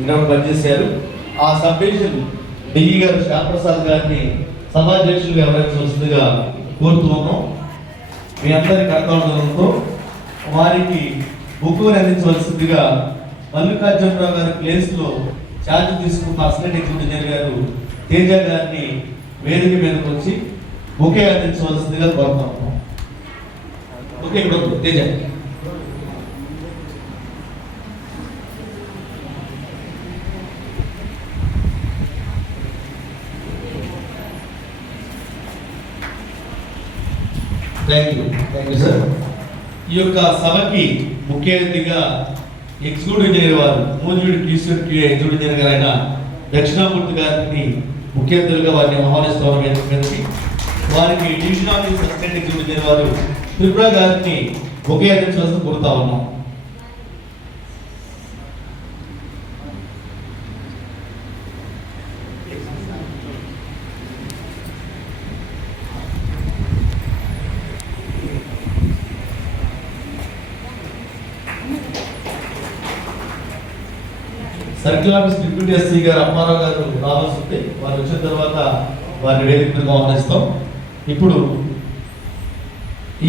ఇక్కడ పనిచేశారు. ఆ సబ్ డివిజన్ డిఈ గారు శ్యామప్రసాద్ గారిని సభాధ్యక్షులుగా వ్యవహరించవలసిందిగా కోరుతూ ఉన్నాం. మీ అందరి కర్తవ్యంతో వారికి బుక్కుని అందించవలసిందిగా మల్లికార్జునరావు గారి ప్లేస్లో ఛార్జ్ తీసుకున్న అసిస్టెంట్ ఎగ్జిక్యూటివ్ ఇంజనీర్ గారు తేజ గారిని వేదిక మీదకి వచ్చి బుకే అందించవలసిందిగా కోరుతాం. ఓకే, ఇక్కడ తేజ. Thank you sir. ఈ యొక్క సభకి ముఖ్య అతిథిగా ఎగ్జిక్యూటివ్ ఇంజనీర్ వారు మూజుడి టీసీకి ఎగ్జిక్యూటివ్ ఇంజనీర్ గారు అయిన దక్షిణామూర్తి గారిని ముఖ్య అతిథులుగా వారిని ఆహ్వానిస్తున్న మీదకి వారికి division office assistant executive engineer వారు త్రిపుర గారిని ఒకే అందించవలసి కోరుతా ఉన్నాం. సర్కిల్ ఆఫీస్ డిప్యూటీ ఎస్సీ గారు అప్పారావు గారు రావాల్సి ఉంది. వారు వచ్చిన తర్వాత వారిని వేదిక మీద ఆహ్వానిస్తాం. ఇప్పుడు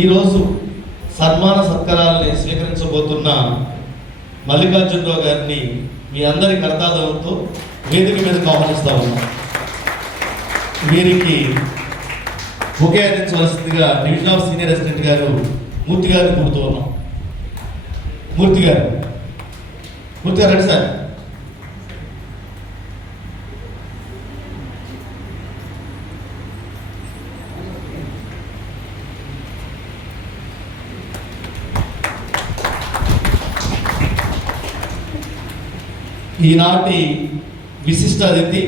ఈరోజు సన్మాన సత్కారాలని స్వీకరించబోతున్న మల్లికార్జునరావు గారిని మీ అందరి కర్తాదవంతో వేదిక మీదకి ఆహ్వానిస్తా ఉన్నాం. వీరికి బుకే అందించవలసిందిగా డివిజన్ ఆఫ్ సీనియర్ అసిస్టెంట్ గారు మూర్తి గారిని కోరుతూ ఉన్నాం. మూర్తి గారు రండి సార్. ఈనాటి విశిష్ట అతిథి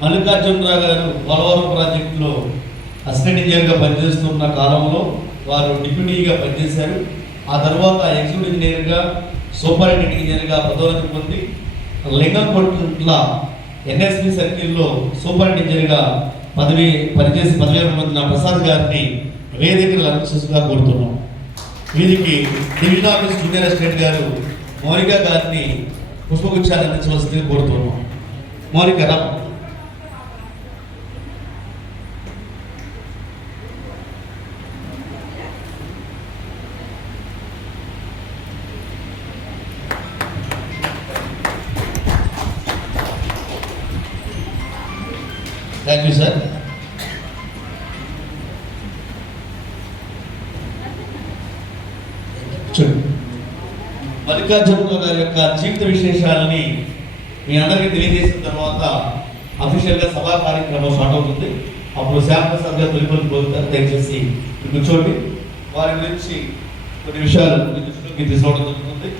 మల్లికార్జునరావు గారు పోలవరం ప్రాజెక్టులో అసిస్టెంట్ ఇంజనీర్గా పనిచేస్తున్న కాలంలో వారు డిప్యూటీగా పనిచేశారు. ఆ తర్వాత ఎగ్జిక్యూటివ్ ఇంజనీర్గా సూపరింటెండెంట్ ఇంజనీర్గా పదోన్నతి పొంది లింగంకొట్ల ఎన్ఎస్పి సర్కిల్లో సూపరింటెండెంట్ ఇంజనీర్గా పనిచేసి పదవి పొందిన ప్రసాద్ గారిని వేదికలు అలంకృతంగా కోరుతున్నాం. వీరికి డివిజన్ ఆఫీస్ జూనియర్ అసిస్టెంట్ గారు మౌనిక గారిని పుష్పగుచ్చాన్ని అందించవలసిందిగా కోరుతున్నాం. మౌనిక రా. Thank you sir. మల్లికార్జునరావు గారి యొక్క జీవిత విశేషాలని మీ అందరికీ తెలియజేసిన తర్వాత అఫీషియల్గా సభా కార్యక్రమం స్టార్ట్ అవుతుంది. అప్పుడు శ్యామప్రసాద్ గారు తొలిపల్లి పోతారు. దయచేసి కూర్చోండి. వారి గురించి కొన్ని విషయాలు మీ దృష్టిలోకి తీసుకోవడం జరుగుతుంది.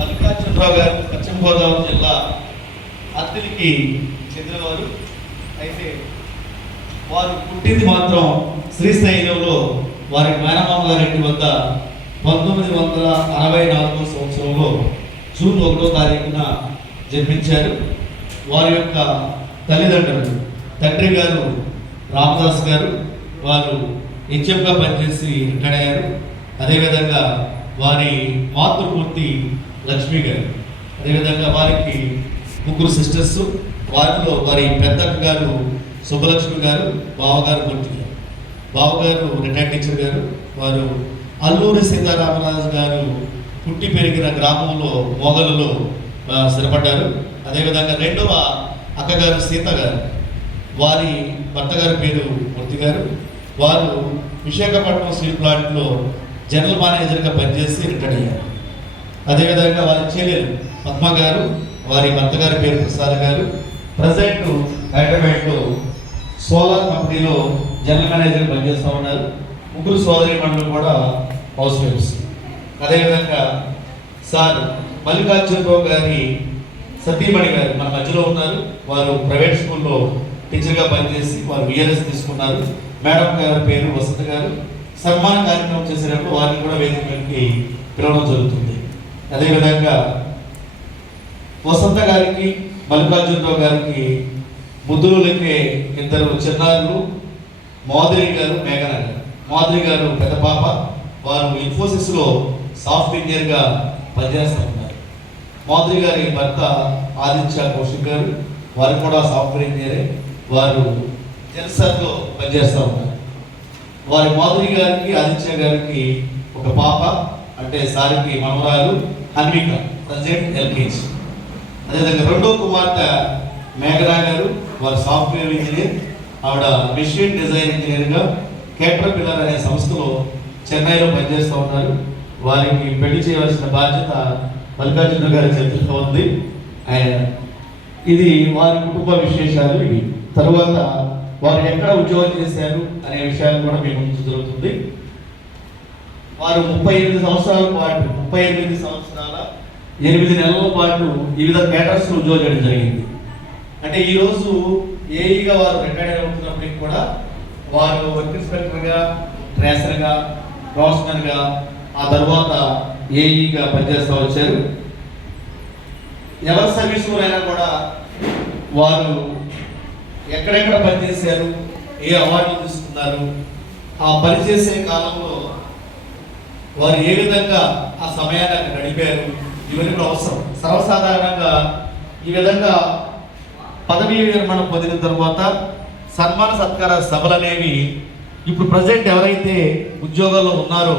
మల్లికార్జునరావు గారు పశ్చిమ గోదావరి జిల్లా అత్తిలికి చెందినవారు. అయితే వారు పుట్టింది మాత్రం శ్రీశైలంలో వారి మేనమామ గారి వద్ద 1964 సంవత్సరంలో జూన్ 1వ తారీఖున జన్మించారు. వారి యొక్క తల్లిదండ్రులు తండ్రి గారు రామదాస్ గారు, వారు హెచ్ఎంగా పనిచేసి రిటైర్ అయ్యారు. అదేవిధంగా వారి మాతృమూర్తి లక్ష్మి గారు. అదేవిధంగా వారికి 3 సిస్టర్స్. వారిలో వారి పెద్దక్క గారు సుబ్బలక్ష్మి గారు, బావగారు మూర్తి గారు. బావగారు రిటైర్డ్ టీచర్ గారు. వారు అల్లూరి సీతారామరాజు గారు పుట్టి పెరిగిన గ్రామంలో మొగలలో స్థిరపడ్డారు. అదేవిధంగా రెండవ అక్కగారు సీత గారు, వారి భర్త గారి పేరు మూర్తి గారు. వారు విశాఖపట్నం స్టీల్ ప్లాంట్లో జనరల్ మేనేజర్గా పనిచేసి రిటైర్ అయ్యారు. అదేవిధంగా వారి చెల్లెలు పద్మ గారు, వారి భర్త గారి పేరు ప్రసాద్ గారు. ప్రజెంట్ హైదరాబాద్లో సోలార్ కంపెనీలో జనరల్ మేనేజర్ పనిచేస్తూ ఉన్నారు. 3 సోదరి మండలు కూడా హౌస్ వైఫ్స్. అదేవిధంగా సార్ మల్లికార్జునరావు గారి సతీమణి గారు మన మధ్యలో ఉన్నారు. వారు ప్రైవేట్ స్కూల్లో టీచర్గా పనిచేసి వారు విఎల్ఎస్ తీసుకున్నారు. మేడం గారి పేరు వసంత గారు. సన్మాన కార్యక్రమం చేసేటప్పుడు వారిని కూడా వేదికకి పిలవడం జరుగుతుంది. అదేవిధంగా వసంత గారికి మల్లికార్జునరావు గారికి ముద్దులు లెక్కే 2 చిన్నారులు, మాధురి గారు, మేఘన గారు. మాధురి గారు పెద్ద పాప, వారు ఇన్ఫోసిస్లో సాఫ్ట్ ఇంజనీర్గా పనిచేస్తూ ఉన్నారు. మాధురి గారి భర్త ఆదిత్య కౌశిక్ గారు, వారు కూడా సాఫ్ట్వేర్ ఇంజనీరే. వారు జెన్సర్లో పనిచేస్తూ ఉన్నారు. వారి మాధురి గారికి ఆదిత్య గారికి ఒక పాప, అంటే సారికి మనవరాలు హన్విక, ప్రజెంట్ ఎల్కేజీ. అదేవిధంగా రెండో కుమార్తె మేఘనా గారు, వారు సాఫ్ట్వేర్ ఇంజనీర్. ఆవిడ మెషిన్ డిజైన్ ఇంజనీర్గా కేటర్పిల్లర్ అనే సంస్థలో చెన్నైలో పనిచేస్తూ ఉన్నారు. వారికి పెళ్లి చేయవలసిన బాధ్యత మల్లికార్జున గారి చేతుల్లో ఉంది. ఇది వారి కుటుంబ విశేషాలు. ఇవి తరువాత వారు ఎక్కడ ఉద్యోగం చేశారు అనే విషయాలు కూడా మీ ముందు జరుగుతుంది. వారు 38 సంవత్సరాల పాటు 38 సంవత్సరాల 8 నెలల పాటు వివిధ కేటర్స్ ఉద్యోగం చేయడం జరిగింది. అంటే ఈరోజు ఏఈగా వారు రిటైర్ అవుతున్నప్పటికీ కూడా వారు వర్క్ ఇన్స్పెక్టర్గా, ట్రేసర్గా, డ్రాఫ్ట్స్మెన్గా, ఆ తర్వాత ఏఈగా పనిచేస్తూ వచ్చారు. ఎవరి సర్వీసులో అయినా కూడా వారు ఎక్కడెక్కడ పనిచేశారు, ఏ అవార్డులు తీసుకున్నారు, ఆ పనిచేసే కాలంలో వారు ఏ విధంగా ఆ సమయాన్ని అక్కడ గడిపారు, ఇవన్నీ కూడా అవసరం. సర్వసాధారణంగా ఈ విధంగా పదవీ విరమణ పొందిన తర్వాత సన్మాన సత్కార సభలు అనేవి ఇప్పుడు ప్రజెంట్ ఎవరైతే ఉద్యోగాల్లో ఉన్నారో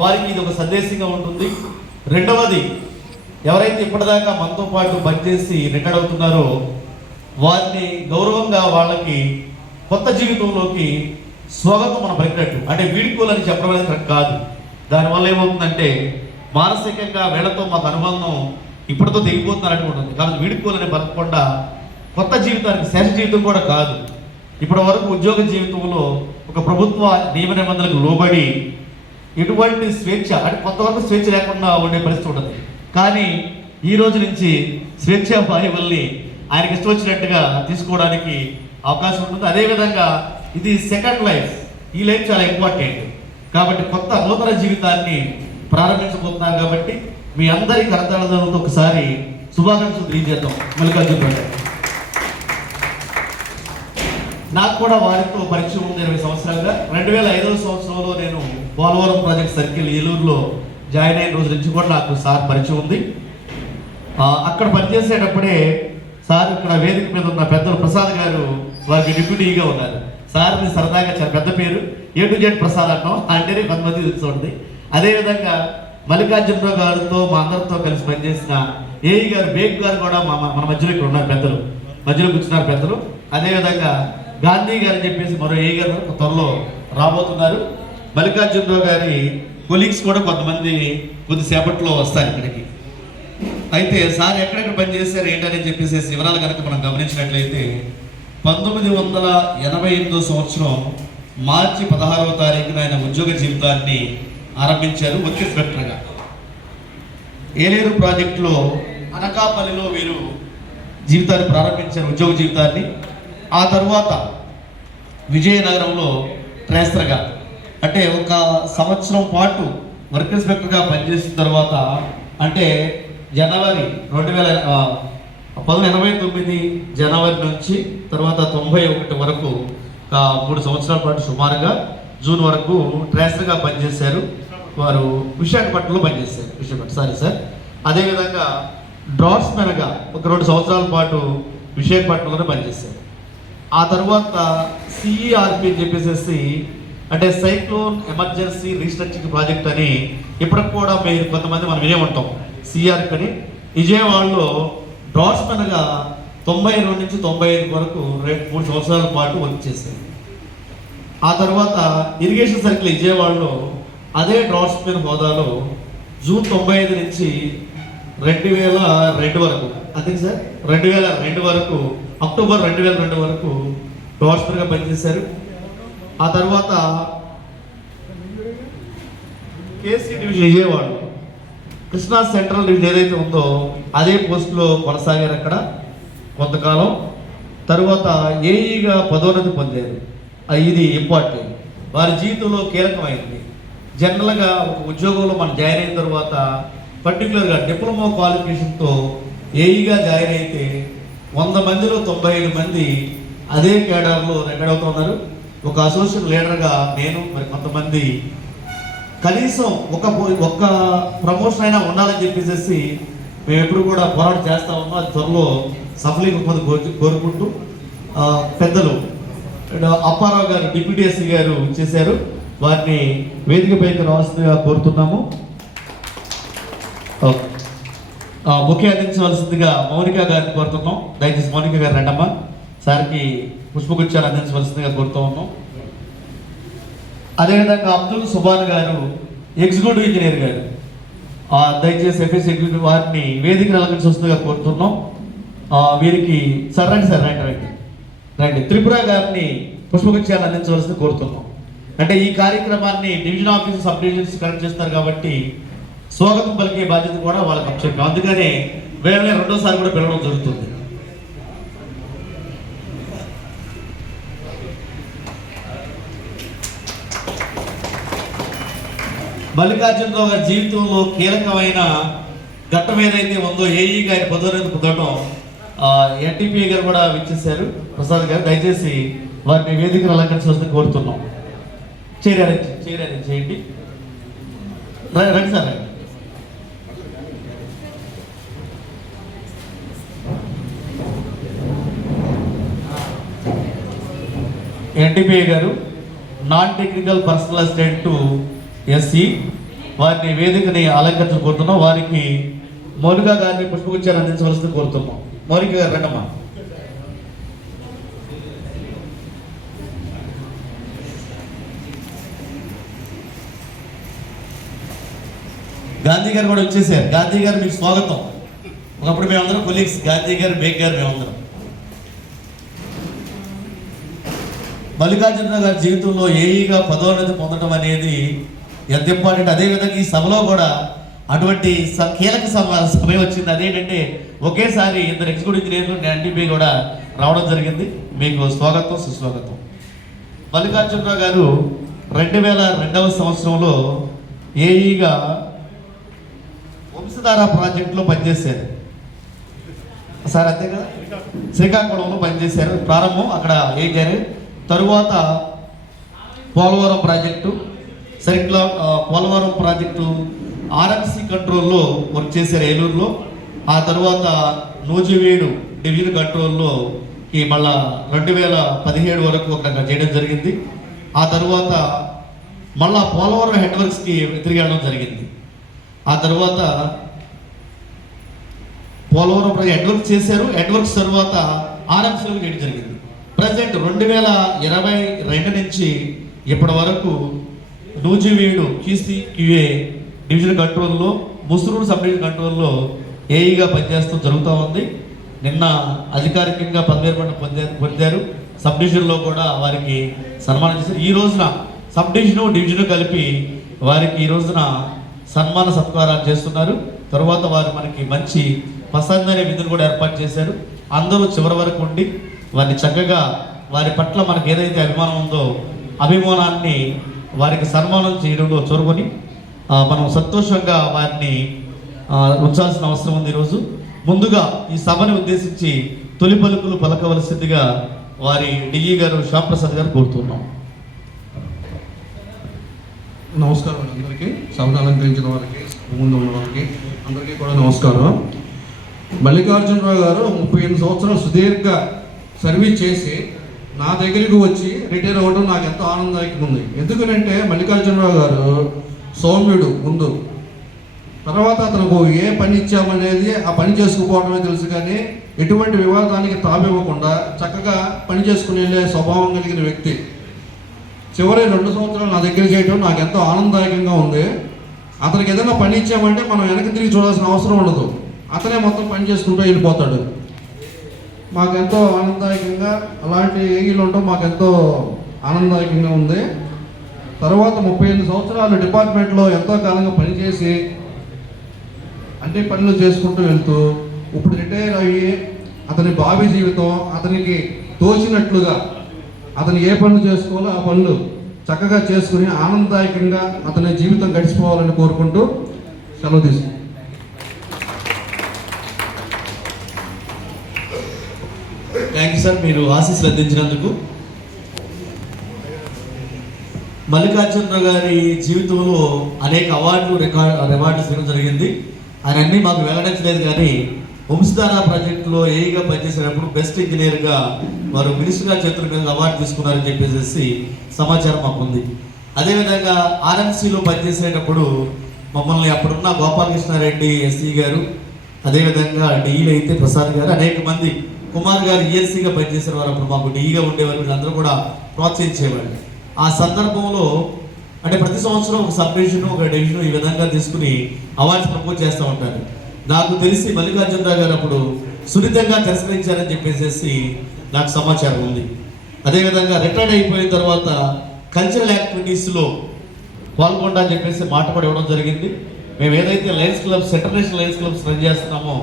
వారికి ఇది ఒక సందేశంగా ఉంటుంది. రెండవది, ఎవరైతే ఇప్పటిదాకా మనతో పాటు పనిచేసి రిటైర్ అవుతున్నారో వారిని గౌరవంగా వాళ్ళకి కొత్త జీవితంలోకి స్వాగతం మనం పలికినట్టు. అంటే వీడుకోలని చెప్పడం అనేది కరెక్ట్ కాదు. దానివల్ల ఏమవుతుందంటే మానసికంగా వీళ్ళతో మాకు అనుబంధం ఇప్పటితో తెగిపోతున్నట్టు ఉంటుంది. కాబట్టి వీడుకోలని పలకకుండా కొత్త జీవితానికి శేష జీవితం కూడా కాదు. ఇప్పటి వరకు ఉద్యోగ జీవితంలో ఒక ప్రభుత్వ నియమ నిబంధనలకు లోబడి ఎటువంటి స్వేచ్ఛ, అంటే కొంతవరకు స్వేచ్ఛ లేకుండా ఉండే పరిస్థితి ఉంటుంది. కానీ ఈ రోజు నుంచి స్వేచ్ఛా వాయువుల్ని ఆయనకి ఇష్టం వచ్చినట్టుగా తీసుకోవడానికి అవకాశం ఉంటుంది. అదేవిధంగా ఇది సెకండ్ లైఫ్, ఈ లైఫ్ చాలా ఇంపార్టెంట్. కాబట్టి కొత్త నూతన జీవితాన్ని ప్రారంభించబోతున్నారు. కాబట్టి మీ అందరి కరతాళతో ఒకసారి శుభాకాంక్షలు తెలియజేద్దాం. మల్లికార్జున గారు, నాకు కూడా వారితో పరిచయం ఉంది 20 సంవత్సరాలుగా. 2005వ సంవత్సరంలో నేను పోలవరం ప్రాజెక్ట్ సర్కిల్ ఏలూరులో జాయిన్ అయిన రోజు నుంచి కూడా నాకు సార్ పరిచయం ఉంది. అక్కడ పనిచేసేటప్పుడే సార్ ఇక్కడ వేదిక మీద ఉన్న పెద్దలు ప్రసాద్ గారు వారికి డిప్యూటీగా ఉన్నారు. సార్ని సరదాగా చాలా పెద్ద పేరు A-Z ప్రసాద్ అంటాం, అంటేనే కొంతమంది తెలుస్తుంది. అదేవిధంగా మల్లికార్జునరావు గారితో మా అందరితో కలిసి పనిచేసిన ఏఈ గారు, బేగ్ గారు కూడా మన మధ్యలో ఇక్కడ ఉన్నారు, పెద్దలు మధ్యలో కూర్చున్నారు పెద్దలు. అదేవిధంగా గాంధీ గారు చెప్పేసి మరో ఏఈ గారు త్వరలో రాబోతున్నారు. మల్లికార్జునరావు గారి కొలీగ్స్ కూడా కొంతమంది కొద్దిసేపట్లో వస్తారు ఇక్కడికి. అయితే సార్ ఎక్కడెక్కడ పనిచేశారు ఏంటని చెప్పేసి వివరాలు కనుక మనం గమనించినట్లయితే 1988వ సంవత్సరం మార్చి 16వ తారీఖున ఆయన ఉద్యోగ జీవితాన్ని ఆరంభించారు వర్క్ ఇన్స్పెక్టర్గా. ఏలేరు ప్రాజెక్టులో అనకాపల్లిలో వీరు జీవితాన్ని ప్రారంభించారు, ఉద్యోగ జీవితాన్ని. ఆ తర్వాత విజయనగరంలో ట్రేసర్గా, అంటే ఒక సంవత్సరం పాటు వర్క్ ఇన్స్పెక్టర్గా పనిచేసిన తర్వాత, అంటే జనవరి 1989 జనవరి నుంచి తర్వాత 91 వరకు 3 సంవత్సరాల పాటు సుమారుగా జూన్ వరకు ట్రేసర్గా పనిచేశారు. వారు విశాఖపట్నంలో పనిచేశారు. సార్ అదేవిధంగా డ్రాఫ్ట్స్మెన్గా ఒక 2 సంవత్సరాల పాటు విశాఖపట్నంలోనే పనిచేశారు. ఆ తర్వాత CERP అని చెప్పేసి, అంటే సైక్లోన్ ఎమర్జెన్సీ రీస్ట్రక్చరింగ్ ప్రాజెక్ట్ అని ఇప్పటికి కూడా మీరు కొంతమంది మనం వినే ఉంటాం. CERP అని విజయవాడలో డ్రాఫ్ట్స్మెన్గా 92 నుంచి 95 వరకు 3 సంవత్సరాల పాటు వర్క్ చేశారు. ఆ తర్వాత ఇరిగేషన్ సర్కిల్ విజయవాడలో అదే డ్రాఫ్ట్స్మెన్ హోదాలో జూన్ 95 నుంచి 2002 వరకు, అదే సార్ 2002 వరకు, అక్టోబర్ 2002 వరకు డ్రాఫ్ట్స్మెన్గా పనిచేశారు. ఆ తర్వాత KC division Vijayawada Krishna central division ఏదైతే ఉందో అదే పోస్టులో కొనసాగారు అక్కడ కొంతకాలం. తరువాత ఏఈగా పదోన్నతి పొందారు. ఇది ఇంపార్టెంట్, వారి జీవితంలో కీలకమైంది. జనరల్గా ఒక ఉద్యోగంలో మనం జాయిన్ అయిన తర్వాత పర్టికులర్గా డిప్లొమా క్వాలిఫికేషన్తో ఏఈగా జాయిన్ అయితే 100 మందిలో 95 మంది అదే కేడర్లో రిటైర్ అవుతున్నారు. ఒక అసోసియేట్ లీడర్గా నేను, మరి కొంతమంది కనీసం ఒక్క ప్రమోషన్ అయినా ఉండాలని చెప్పేసి మేము ఎప్పుడు కూడా పోరాటం చేస్తా ఉన్నాం. అది త్వరలో సఫలీకృతం కోరుకుంటూ పెద్దలు అప్పారావు గారు డిప్యూటీ ఎస్సీ గారు చేశారు, వారిని వేదికపైకి రావాల్సిందిగా కోరుతున్నాము. ముఖ్య అందించవలసిందిగా మౌనిక గారిని కోరుతున్నాం. దయచేసి మౌనిక గారు రండమ్మా, సార్కి పుష్పగుచ్చాలు అందించవలసిందిగా కోరుతూ ఉన్నాం. అదేవిధంగా అబ్దుల్ సుబాన్ గారు ఎగ్జిక్యూటివ్ ఇంజనీర్ గారు, దయచేసి ఎఫ్ఎస్ ఎగ్జిక్యూటివ్ వారిని వేదికను అలంకరించవలసిందిగా కోరుతున్నాం. వీరికి సార్ రండి, సార్ రండి రండి రండి. త్రిపుర గారిని పుష్పగుచ్చాలు అందించవలసింది కోరుతున్నాం. అంటే ఈ కార్యక్రమాన్ని division office sub divisions connect చేస్తారు కాబట్టి స్వాగతం పలికే బాధ్యత కూడా వాళ్ళకి అప్పచెప్పాం. అందుకనే వేరే రెండోసారి కూడా పిలవడం జరుగుతుంది. మల్లికార్జునరావు గారి జీవితంలో కీలకమైన ఘట్టం ఏదైతే ఉందో ఏఈ గారి పదోన్నతి పొందడం ఎన్టీపీ గారు కూడా విచ్చేశారు. ప్రసాద్ గారు దయచేసి వారిని వేదికను అలంకరించవలసింది కోరుతున్నాం. చేయండి రండి సార్. ఎన్టీపీ గారు non technical personal assistant to SC, వారిని వేదికని అలంకరించ కోరుతున్నాం. వారికి మౌనిక గారిని పుష్పగుచ్చాన్ని అందించవలసింది కోరుతున్నాం. మౌనిక గారు రండమ్మా. గాంధీ గారు కూడా వచ్చేసారు. గాంధీ గారు మీకు స్వాగతం. ఒకప్పుడు మేమందరం కొలీగ్స్, గాంధీ గారు, బేగ్ గారు, మేమందరం. మల్లికార్జునరావు గారి జీవితంలో ఏఈగా పదోన్నతి పొందడం అనేది ఎంత ఇంపార్టెంట్. అదేవిధంగా ఈ సభలో కూడా అటువంటి కీలక సమయం వచ్చింది. అదేంటంటే ఒకేసారి ఇద్దరు ఎగ్జిక్యూటివ్ ఇంజనీర్లు ఎన్టీపీ కూడా రావడం జరిగింది. మీకు స్వాగతం, సుస్వాగతం. మల్లికార్జునరావు గారు 2002వ సంవత్సరంలో ఏఈగా వంశధార ప్రాజెక్టులో పనిచేశారు సార్, అంతే కదా, శ్రీకాకుళంలో పనిచేశారు. ప్రారంభం అక్కడ ఏగారు. తరువాత పోలవరం ప్రాజెక్టు, సరిగ్గా పోలవరం ప్రాజెక్టు ఆర్ఎంసీ కంట్రోల్లో వర్క్ చేశారు ఏలూరులో. ఆ తర్వాత నూజివీడు డివిజన్ కంట్రోల్లోకి మళ్ళా 2017 వరకు అక్కడ చేయడం జరిగింది. ఆ తర్వాత మళ్ళా పోలవరం హెడ్ వర్క్స్కి తిరిగడం జరిగింది. ఆ తర్వాత పోలవరం హెడ్ వర్క్స్ చేశారు. హెడ్ వర్క్స్ తర్వాత ఆర్ఎంసీలోకి చేయడం జరిగింది. ప్రజెంట్ 2022 నుంచి ఇప్పటి వరకు నూజివీడు QCQA డివిజన్ కంట్రోల్లో, ముసురూరు సబ్ డివిజన్ కంట్రోల్లో ఏఈగా పనిచేస్తూ జరుగుతూ ఉంది. నిన్న అధికారికంగా పదవీరమణ పొందారు. సబ్ డివిజన్లో కూడా వారికి సన్మానం చేశారు. ఈ రోజున సబ్ డివిజన్ కలిపి వారికి ఈ రోజున సన్మాన సత్కారాలు చేస్తున్నారు. తర్వాత వారు మనకి మంచి పసంద్ అనే విధులు కూడా ఏర్పాటు చేశారు. అందరూ చివరి వరకు ఉండి వారిని చక్కగా వారి పట్ల మనకు ఏదైతే అభిమానం ఉందో అభిమానాన్ని వారికి సన్మానం చేయడంలో చొరవని మనం సంతోషంగా వారిని ఉంచాల్సిన అవసరం ఉంది. ఈరోజు ముందుగా ఈ సభని ఉద్దేశించి తొలి పలుకులు పలకవలసిందిగా వారి డిఈ గారు శ్యామప్రసాద్ గారు కోరుతున్నాం. నమస్కారం అందరికీ, సభను అలంకరించిన వారికి, ముందు ఉన్న వారికి అందరికీ కూడా నమస్కారం. మల్లికార్జునరావు గారు 38 సంవత్సరాలు సుదీర్ఘ సర్వీస్ చేసి నా దగ్గరికి వచ్చి రిటైర్ అవ్వడం నాకు ఎంతో ఆనందదాయకంగా ఉంది. ఎందుకంటే మల్లికార్జునరావు గారు సౌమ్యుడు ముందు, తర్వాత అతనికి ఏ పని ఇచ్చామనేది ఆ పని చేసుకుపోవడమే తెలుసు, కానీ ఎటువంటి వివాదానికి తావివ్వకుండా చక్కగా పని చేసుకుని వెళ్ళే స్వభావం కలిగిన వ్యక్తి. చివరి 2 సంవత్సరాలు నా దగ్గర చేయడం నాకు ఎంతో ఆనందదాయకంగా ఉంది. అతనికి ఏదైనా పని ఇచ్చామంటే మనం వెనక్కి తిరిగి చూడాల్సిన అవసరం ఉండదు, అతనే మొత్తం పని చేసుకుంటూ వెళ్ళిపోతాడు. మాకెంతో ఆనందదాయకంగా అలాంటి ఏఈలు ఉండటం మాకెంతో ఆనందదాయకంగా ఉంది. తర్వాత 38 సంవత్సరాలు డిపార్ట్మెంట్లో ఎంతో కాలంగా పనిచేసి అన్ని పనులు చేసుకుంటూ వెళ్తూ ఇప్పుడు రిటైర్ అయ్యి అతని భావి జీవితం అతనికి తోచినట్లుగా అతను ఏ పనులు చేసుకోవాలో ఆ పనులు చక్కగా చేసుకుని ఆనందదాయకంగా అతని జీవితం గడిచిపోవాలని కోరుకుంటూ సెలవు తీసుకుంటాం. థ్యాంక్ యూ సార్, మీరు ఆశీస్సులు అందించినందుకు. మల్లికార్జునరావు గారి జీవితంలో అనేక రివార్డులు చేయడం జరిగింది. ఆయన అన్నీ మాకు వెల్లడించలేదు, కానీ వంశధార ప్రాజెక్టులో ఏఈగా పనిచేసేటప్పుడు బెస్ట్ ఇంజనీర్గా వారు మినిస్టర్ గారి చేతుల మీద అవార్డు తీసుకున్నారని చెప్పేసి సమాచారం మాకు ఉంది. అదేవిధంగా ఆర్ఎంసీలో పనిచేసేటప్పుడు మమ్మల్ని అప్పుడున్న గోపాలకృష్ణారెడ్డి ఎస్సీ గారు, అదేవిధంగా డిఈలు అయితే ప్రసాద్ గారు, అనేక మంది, కుమార్ గారు ఈఎస్సీగా పనిచేసిన వారు అప్పుడు మాకు డిఈగా ఉండేవారు, వీళ్ళందరూ కూడా ప్రోత్సహించేవాళ్ళు. ఆ సందర్భంలో అంటే ప్రతి సంవత్సరం ఒక సబ్ డివిజన్, ఒక డివిజన్ ఈ విధంగా తీసుకుని అవార్డ్స్ ప్రపోజ్ చేస్తూ ఉంటారు. నాకు తెలిసి మల్లికార్జునరావు గారు అప్పుడు సున్నితంగా తిరస్కరించారని చెప్పేసి నాకు సమాచారం ఉంది. అదేవిధంగా రిటైర్డ్ అయిపోయిన తర్వాత కల్చరల్ యాక్టివిటీస్లో పాల్గొంటా అని చెప్పేసి మాట కూడా ఇవ్వడం జరిగింది. మేము ఏదైతే Lions clubs, international Lions clubs run చేస్తున్నామో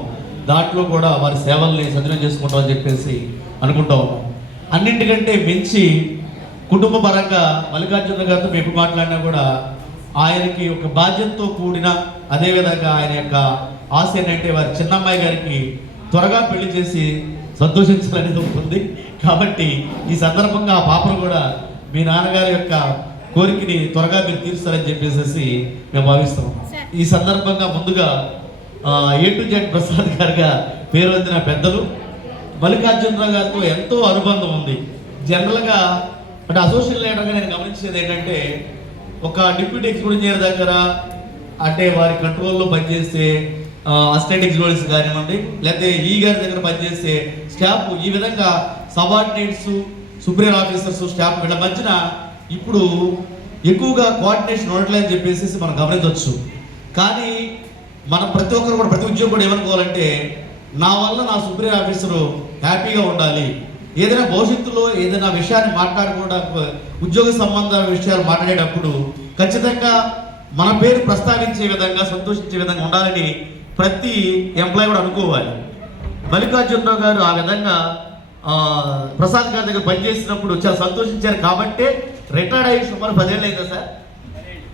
దాంట్లో కూడా వారి సేవల్ని సద్వినియోగం చేసుకుంటామని చెప్పేసి అనుకుంటా ఉన్నాం. అన్నింటికంటే మించి కుటుంబ పరంగా మల్లికార్జున గారితో మేము ఎప్పుడు మాట్లాడినా కూడా ఆయనకి ఒక బాధ్యతతో కూడిన, అదేవిధంగా ఆయన యొక్క ఆశ ఏంటంటే వారి చిన్నమ్మాయి గారికి త్వరగా పెళ్లి చేసి సంతోషించాలనేది ఉంటుంది. కాబట్టి ఈ సందర్భంగా ఆ పాపను కూడా మీ నాన్నగారి యొక్క కోరికని త్వరగా మీరు తీరుస్తారని చెప్పేసి మేము భావిస్తాం. ఈ సందర్భంగా ముందుగా A to Z ప్రసాద్ గారిగా పేరు పొందిన పెద్దలు మల్లికార్జునరావు గారితో ఎంతో అనుబంధం ఉంది. జనరల్గా అంటే అసోసియేట్ లీడర్గా నేను గమనించేది ఏంటంటే, ఒక డిప్యూటీ ఎగ్జిక్యూటివ్ ఇంజనీర్ దగ్గర అంటే వారి కంట్రోల్లో పనిచేసే అసిస్టెంట్ ఎగ్జిక్యూటివ్స్ కానివ్వండి, లేకపోతే ఈ గారి దగ్గర పనిచేసే స్టాఫ్, ఈ విధంగా సబార్డినేట్స్, సుపీరియర్ ఆఫీసర్స్, స్టాఫ్ వీళ్ళ మధ్యన ఇప్పుడు ఎక్కువగా కోఆర్డినేషన్ ఉండట్లేదని చెప్పేసి మనం గమనించవచ్చు. కానీ మనం ప్రతి ఒక్కరు కూడా, ప్రతి ఉద్యోగం కూడా ఏమనుకోవాలంటే, నా వల్ల నా సుపీరియర్ ఆఫీసరు హ్యాపీగా ఉండాలి, ఏదైనా భవిష్యత్తులో ఏదైనా విషయాన్ని మాట్లాడుకోవడానికి, ఉద్యోగ సంబంధ విషయాలు మాట్లాడేటప్పుడు ఖచ్చితంగా మన పేరు ప్రస్తావించే విధంగా, సంతోషించే విధంగా ఉండాలని ప్రతి ఎంప్లాయీ కూడా అనుకోవాలి. మల్లికార్జునరావు గారు ఆ విధంగా ప్రసాద్ గారి దగ్గర పనిచేసినప్పుడు చాలా సంతోషించారు. కాబట్టే రిటైర్డ్ అయ్యి సుమారు 10 ఏళ్ళు అయిందా సార్?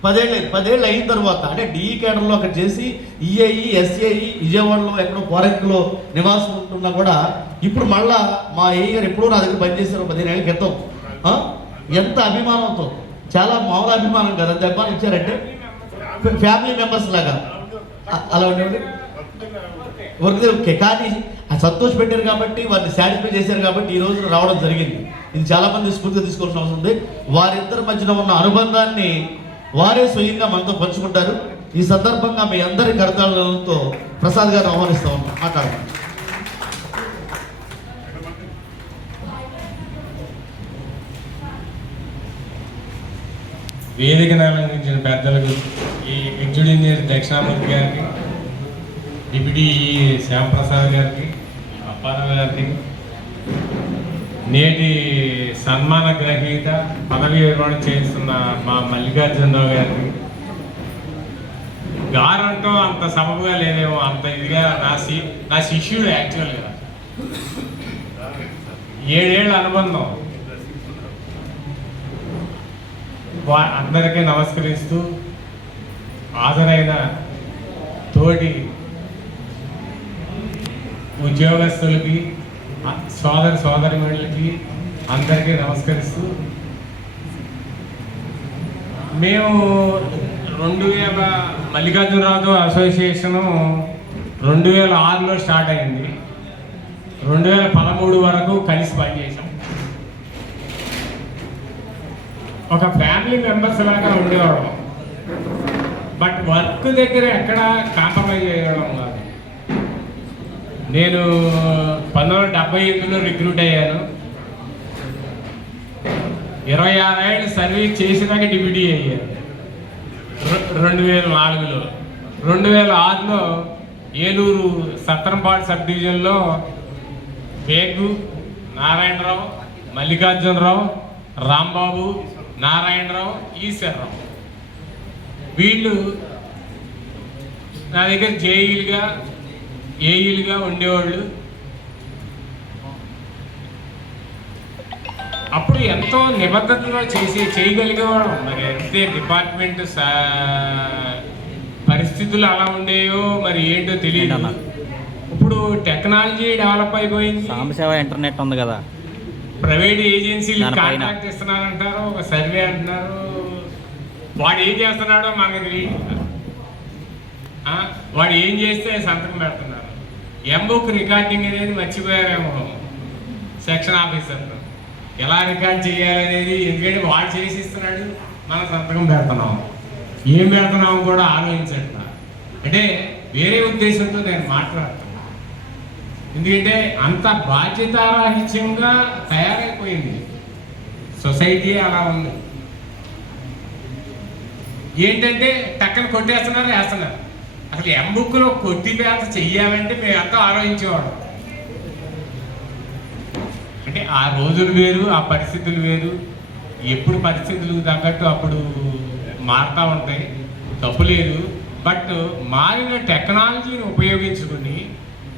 10 ఏళ్ళు అయిన తర్వాత అంటే డిఈ కేడర్లో అక్కడ చేసి ఈఐఈ, ఎస్ఏఈ విజయవాడలో ఎక్కడో ఫారెన్లో నివాసం ఉంటున్నా కూడా ఇప్పుడు మళ్ళా మా ఏఈ గారు ఎప్పుడో నా దగ్గర పనిచేశారు 15 ఏళ్ళ క్రితం. ఎంత అభిమానంతో, చాలా మామూలు అభిమానం కదా, అంత అభిమానం ఇచ్చారంటే ఫ్యామిలీ మెంబర్స్ లాగా అలా ఉండేది. వర్క్ ఓకే, కానీ సంతోష పెట్టారు కాబట్టి, వారిని సాటిస్ఫై చేశారు కాబట్టి ఈ రోజున రావడం జరిగింది. ఇది చాలా మంది స్ఫూర్తిగా తీసుకోవాల్సిన అవసరం ఉంది. వారిద్దరి మధ్యన ఉన్న అనుబంధాన్ని వారే స్వయంగా మనతో పంచుకుంటారు. ఈ సందర్భంగా మీ అందరి కర్తవ్యాలతో ప్రసాద్ గారిని ఆహ్వానిస్తూ ఉన్నాం, మాట్లాడండి. వేదికను అలంకరించిన పెద్దలకు, ఈ ఎగ్జిక్యూటివ్ ఇంజనీర్ దక్షిణామూర్తి గారికి, డిప్యూటీ శ్యాంప్రసాద్ గారికి, అప్పారావు గారికి, నేటి సన్మాన గ్రహీత పదవి విరమణ చేస్తున్న మా మల్లికార్జునరావు గారికి, గారంటూ అంత సబబుగా లేదేమో, అంత ఇదిగా నా శిష్యుడు యాక్చువల్గా 7 ఏళ్ళ అనుబంధం. అందరికీ నమస్కరిస్తూ, హాజరైన తోటి ఉద్యోగస్తులకి, సోదరిమణులకి అందరికీ నమస్కరిస్తూ, మేము 2000 మల్లికార్జునరావుతో అసోసియేషను 2006లో స్టార్ట్ అయింది. 2013 వరకు కలిసి పనిచేసాం. ఒక ఫ్యామిలీ మెంబర్స్ లాగా ఉండేవాళ్ళం. బట్ వర్క్ దగ్గర ఎక్కడ కాంప్రమైజ్ అయ్యేవాళ్ళం కాదు. నేను 1978లో రిక్రూట్ అయ్యాను. 26 ఏళ్ళు సర్వీస్ చేసినాక డిప్యూటీ అయ్యాను 2004లో. 2006లో ఏలూరు సత్తరంపాడు సబ్ డివిజన్లో వేగు, నారాయణరావు, మల్లికార్జునరావు, రాంబాబు, నారాయణరావు, ఈశ్వరరావు వీళ్ళు నా దగ్గర జేఈలుగా, ఏఈలుగా ఉండేవాళ్ళు. అప్పుడు ఎంతో నిబద్ధతగా చేయగలిగేవాళ్ళం. మరి అంతే, డిపార్ట్మెంట్ పరిస్థితులు అలా ఉండేవో మరి ఏంటో తెలియదు. ఇప్పుడు టెక్నాలజీ డెవలప్ అయిపోయింది. సాంబశివ ఇంటర్నెట్ ఉంది కదా, ప్రైవేట్ ఏజెన్సీలు కాంట్రాక్ట్ ఇస్తున్నారంటారు, ఒక సర్వే అంటున్నారు, వాడు ఏం చేస్తున్నాడో మనకు తెలియదు. వాడు ఏం చేస్తే సంతకం పెడుతున్నారు. ఎంబుక్ రికార్డింగ్ అనేది మర్చిపోయారేమో సెక్షన్ ఆఫీసర్లు, ఎలా రికార్డ్ చేయాలనేది. ఎందుకంటే వాడు చేసి ఇస్తున్నాడు, మనం సంతకం పెడుతున్నాం. ఏం పెడుతున్నాం కూడా ఆలోచించట్ల. అంటే వేరే ఉద్దేశంతో నేను మాట్లాడుతున్నాను. ఎందుకంటే అంత బాధ్యతారాహిత్యంగా తయారైపోయింది సొసైటీ, అలా ఉంది. ఏంటంటే టక్కన కొట్టేస్తున్నారు, వేస్తున్నారు. అసలు ఎంబుక్లో కొట్టి పేత చెయ్యాలంటే మేము ఎంతో ఆలోచించేవాడు. అంటే ఆ రోజులు వేరు, ఆ పరిస్థితులు వేరు. ఎప్పుడు పరిస్థితులు తగ్గట్టు అప్పుడు మారుతూ ఉంటాయి, తప్పు లేదు. బట్ మారిన టెక్నాలజీని ఉపయోగించుకుని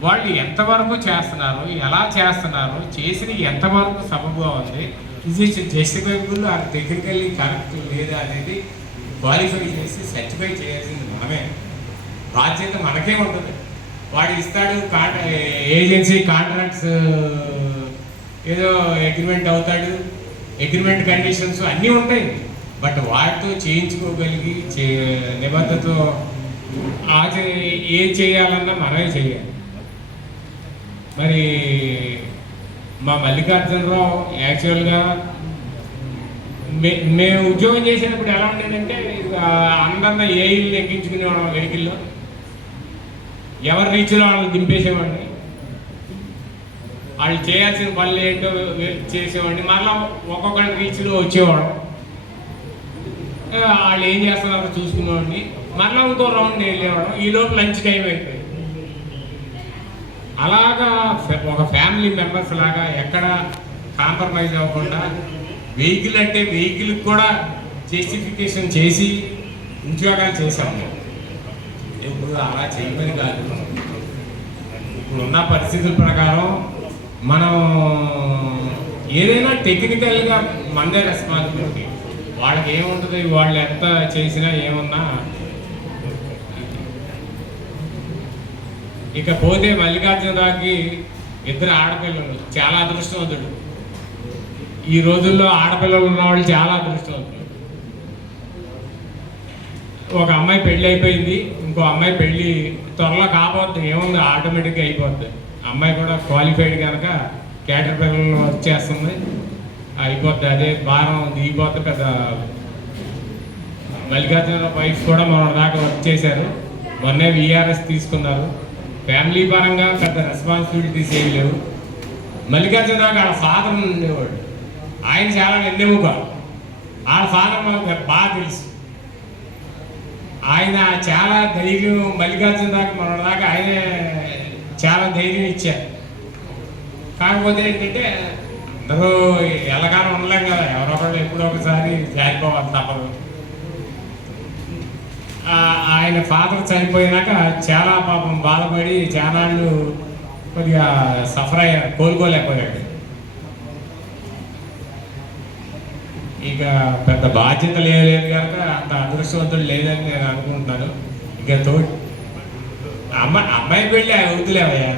వాళ్ళు ఎంతవరకు చేస్తున్నారు, ఎలా చేస్తున్నారు, చేసిన ఎంతవరకు సబబుగా ఉంది, ఇది జస్టిఫైబుల్ ఆర్ టెక్నికల్లీ కరెక్ట్ లేదా అనేది క్వాలిఫై చేసి సర్టిఫై చేయాల్సింది మనమే. బాధ్యత మనకే ఉంటుంది. వాడు ఇస్తాడు ఏజెన్సీ కాంట్రాక్ట్స్, ఏదో అగ్రిమెంట్ అవుతాడు, అగ్రిమెంట్ కండిషన్స్ అన్నీ ఉంటాయి. బట్ వాటితో చేయించుకోగలిగి నిబద్ధతతో ఏం చేయాలన్నా మనమే చేయాలి. మరి మా మల్లికార్జునరావు యాక్చువల్గా మేము ఉద్యోగం చేసేటప్పుడు ఎలా ఉండేదంటే అందరినీ ఏ ఇల్లు ఎక్కించుకునేవాళ్ళం, వెహికల్లో ఎవరి రీచ్లో వాళ్ళని దింపేసేవాడిని. వాళ్ళు చేయాల్సిన పనులు ఏంటో చేసేవాడిని. మళ్ళీ ఒక్కొక్కరి రీచ్లో వచ్చేవాడు, వాళ్ళు ఏం చేస్తున్నారో చూసుకునేవాడిని. మళ్ళీ ఇంకో రౌండ్ వెళ్ళేవాడు. ఈలోపు లంచ్ టైం అయిపోయింది. అలాగా ఒక ఫ్యామిలీ మెంబర్స్ లాగా ఎక్కడ కాంప్రమైజ్ అవ్వకుండా, వెహికల్ అంటే వెహికల్కి కూడా జస్టిఫికేషన్ చేసి ఉద్యోగాలు చేశాము. ఇప్పుడు అలా చేయమని కాదు, ఇప్పుడున్న పరిస్థితుల ప్రకారం మనం ఏదైనా టెక్నికల్గా మనదే రెస్పాన్సిబిలిటీ. వాళ్ళకి ఏముంటుంది, వాళ్ళు ఎంత చేసినా ఏమన్నా. ఇకపోతే మల్లికార్జునరావుకి 2 ఆడపిల్లలు, చాలా అదృష్టవంతుడు. ఈ రోజుల్లో ఆడపిల్లలు ఉన్నవాళ్ళు చాలా అదృష్టవంతులు. ఒక అమ్మాయి పెళ్ళి అయిపోయింది, ఇంకో అమ్మాయి పెళ్ళి త్వరలో కాబోద్ది. ఏముంది, ఆటోమేటిక్గా అయిపోద్ది. అమ్మాయి కూడా క్వాలిఫైడ్ కనుక క్యాటర్ పిల్లలు వచ్చేస్తుంది, అయిపోద్ది. అదే భారం దిగిపోద్ది. పెద్ద మల్లికార్జునరావు వైఫ్ కూడా మన దాకా వర్క్ చేశారు, మొన్నే విఆర్ఎస్ తీసుకున్నారు. ఫ్యామిలీ పరంగా పెద్ద రెస్పాన్సిబిలిటీస్ ఏమి లేవు. మల్లికార్జునరావుకి వాళ్ళ ఫాదర్ ఉండేవాడు, ఆయన చాలా వెన్నెముక. వాళ్ళ ఫాదర్ మనకు బాగా తెలుసు. ఆయన చాలా ధైర్యం, మల్లికార్జునరావుకి మన దాకా ఆయనే చాలా ధైర్యం ఇచ్చారు. కాకపోతే ఏంటంటే అందరూ ఎలాగానో ఉండలేం కదా, ఎవరొకళ్ళు ఎప్పుడో ఒకసారి జారిపోవాలి తప్పదు. ఆయన ఫాదర్ చనిపోయినాక చాలా పాపం బాధపడి చాలాళ్ళు కొద్దిగా సఫర్ అయ్యారు, కోలుకోలేకపోయాడు. ఇక పెద్ద బాధ్యత లేదు కనుక అంత అదృష్టవంతుడు లేదని నేను అనుకుంటున్నాను. ఇక అమ్మాయి పెళ్ళి వద్దులేవయ్యా,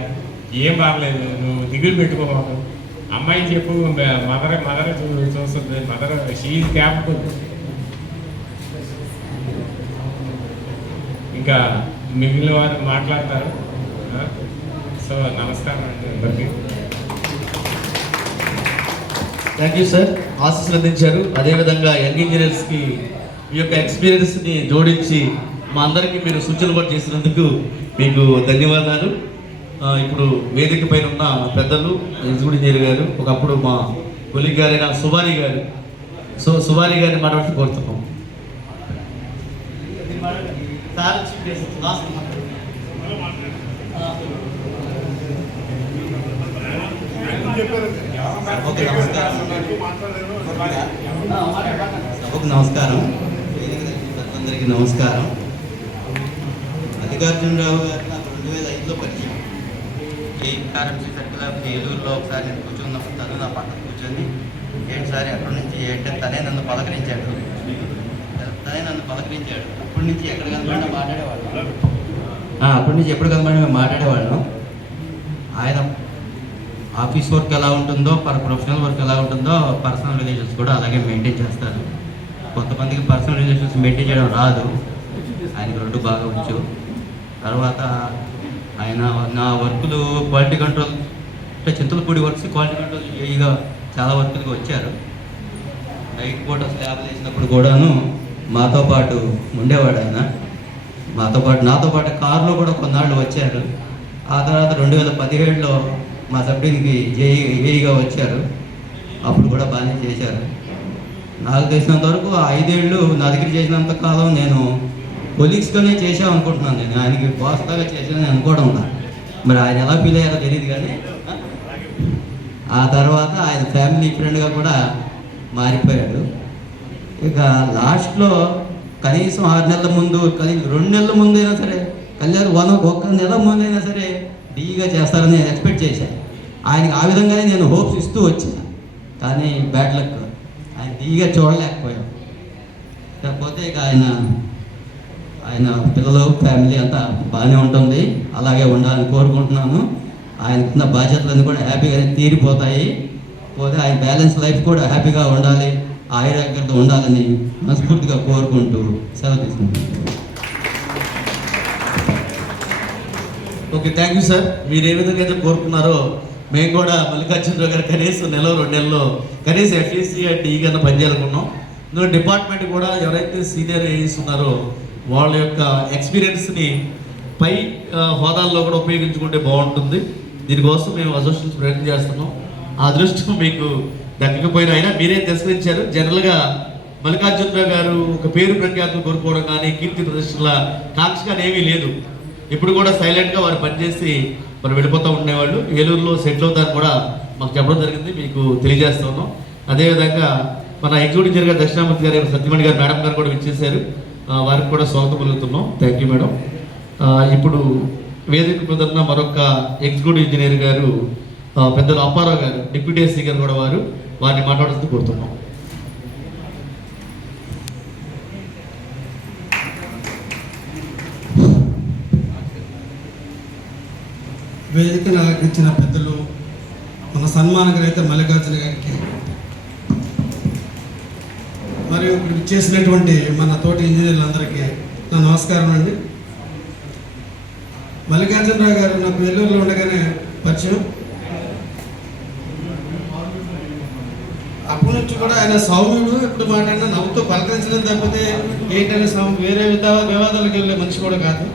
ఏం పర్లేదు, నువ్వు దిగులు పెట్టుకోవాలి. అమ్మాయిని చెప్పు, మదర్ చూస్తుంది, మదర్ షీ క్యాప్ఫుల్. ఇంకా మిగిలిన వారు మాట్లాడతారు. సో నమస్కారం అండి అందరికీ. థ్యాంక్ యూ సార్, ఆశీస్సులు అందించారు. అదేవిధంగా యంగ్ ఇంజనీర్స్కి మీ యొక్క ఎక్స్పీరియన్స్ని జోడించి మా అందరికీ మీరు సూచనలు కూడా చేసినందుకు మీకు ధన్యవాదాలు. ఇప్పుడు వేదిక పైన ఉన్న పెద్దలు, ఎగ్జిక్యూటివ్ ఇంజనీర్ గారు, ఒకప్పుడు మా కొలీగ్ గారైన సుబాని గారు, సుబాని గారిని మాట్లాడుతూ కోరుతున్నాం. సభకు నమస్కారం, అందరికీ నమస్కారం. మల్లికార్జునరావు గారు నాకు 2005లో పరిచయం. KRMC సర్కిల్ ఆఫ్ ఏలూరులో ఒకసారి నేను కూర్చున్నప్పుడు తను నా పక్కన కూర్చొని ఏంటి సార్ ఎక్కడి నుంచి ఏంటంటే తనే నన్ను పలకరించాడు. అప్పటి నుంచి ఎక్కడ కనబడినా మాట్లాడేవాళ్ళం. అప్పటి నుంచి ఎప్పుడు కనబడినా మేము మాట్లాడేవాళ్ళం. ఆయన ఆఫీస్ వర్క్ ఎలా ఉంటుందో, ప్రొఫెషనల్ వర్క్ ఎలా ఉంటుందో, పర్సనల్ రిలేషన్స్ కూడా అలాగే మెయింటైన్ చేస్తారు. కొంతమందికి పర్సనల్ రిలేషన్స్ మెయింటైన్ చేయడం రాదు, ఆయనకి 2 బాగా వచ్చు. తర్వాత ఆయన నా వర్కులు క్వాలిటీ కంట్రోల్ అంటే చింతలపూడి వర్క్స్ క్వాలిటీ కంట్రోల్ ఏఈగా చాలా వర్కులుగా వచ్చారు. నైట్ పూట స్లాబ్లు వేసినప్పుడు కూడాను మాతో పాటు ఉండేవాడు ఆయన. నాతో పాటు కారులో కూడా కొన్నాళ్ళు వచ్చారు. ఆ తర్వాత 2017లో మా సభ్యునికి ఏఈగా వచ్చారు. అప్పుడు కూడా బాగానే చేశారు. నాకు తెలిసినంత వరకు 5 ఏళ్ళు నా దగ్గర చేసినంత కాలం నేను కొలీగ్స్గానే చేసామనుకుంటున్నాను. నేను ఆయనకి బాస్లాగా చేసానని అనుకోవడం ఉన్నా. మరి ఆయన ఎలా ఫీల్ అయ్యారో తెలియదు కానీ ఆ తర్వాత ఆయన ఫ్యామిలీ ఫ్రెండ్గా కూడా మారిపోయాడు. ఇక లాస్ట్లో కనీసం 6 నెలల ముందు, కనీసం 2 నెలల ముందైనా సరే, కళ్యాణ్ 1 నెల ముందైనా సరే డీగా చేస్తారని నేను ఎక్స్పెక్ట్ చేశాను. ఆయనకి ఆ విధంగానే నేను హోప్స్ ఇస్తూ వచ్చాను. కానీ బ్యాడ్ లక్, ఆయన డీగా చూడలేకపోయాం. కాకపోతే ఇక ఆయన పిల్లలు ఫ్యామిలీ అంతా బాగానే ఉంటుంది, అలాగే ఉండాలని కోరుకుంటున్నాను. ఆయనకున్న బాధ్యతలన్నీ కూడా హ్యాపీగానే తీరిపోతాయి. పోతే ఆయన బ్యాలెన్స్ లైఫ్ కూడా హ్యాపీగా ఉండాలి, ఆయుర్వేదంతో ఉండాలని మనస్ఫూర్తిగా కోరుకుంటూ సెలవు తీసుకుంటాను. Okay, thank you sir. మీరు ఏ విధంగా అయితే కోరుకున్నారో మేము కూడా మల్లికార్జునరావు గారు కనీసం 1-2 నెలల్లో కనీసం అట్లీస్ట్ డీగా పనిచేయాలనుకున్నాం. ఇందులో డిపార్ట్మెంట్ కూడా ఎవరైతే సీనియర్ ఏఈస్ ఉన్నారో వాళ్ళ యొక్క ఎక్స్పీరియన్స్ని పై హోదాల్లో కూడా ఉపయోగించుకుంటే బాగుంటుంది. దీనికోసం మేము అసోసియేషన్స్ ప్రయత్నం చేస్తున్నాం. ఆ అదృష్టం మీకు దక్కకపోయినా అయినా మీరే తిరస్కరించారు. జనరల్గా మల్లికార్జునరావు గారు ఒక పేరు ప్రఖ్యాతులు కోరుకోవడం కానీ కీర్తి ప్రదర్శనల కాంక్ష కానీ ఏమీ లేదు. ఇప్పుడు కూడా సైలెంట్గా వారు పనిచేసి మరి వెళ్ళిపోతూ ఉండేవాళ్ళు. ఏలూరులో సెటిల్ అవుతారని కూడా మాకు చెప్పడం జరిగింది, మీకు తెలియజేస్తున్నాం. అదేవిధంగా మన ఎగ్జిక్యూటివ్ ఇంజనీర్ దక్షిణామూర్తి గారు, సత్యమణి గారు మేడం గారు కూడా విచ్చేశారు. వారికి కూడా స్వాగతం పలుకుతున్నాం. Thank you madam. ఇప్పుడు వేదిక కుదురున్న మరొక ఎగ్జిక్యూటివ్ ఇంజనీర్ గారు పెద్దలు అప్పారావు గారు, డిప్యూటీ ఎస్సీ గారు కూడా వారిని మాట్లాడుతూ కోరుతున్నాం. వేదికను అలంకరించిన పెద్దలు, మన సన్మాన గ్రహీత మల్లికార్జున గారికి, మరియు ఇప్పుడు చేసినటువంటి మన తోటి ఇంజనీర్లందరికీ నా నమస్కారం అండి. మల్లికార్జునరావు గారు నాకు ఏలూరులో ఉండగానే పరిచయం. అప్పటి నుంచి కూడా ఆయన సౌమ్యుడు, ఎప్పుడు మాట్లాడినా నవ్వుతూ పలకరించడం తప్పితే ఏంటనే వేరే వివాదాలకు వెళ్ళే మనిషి కూడా కాదు.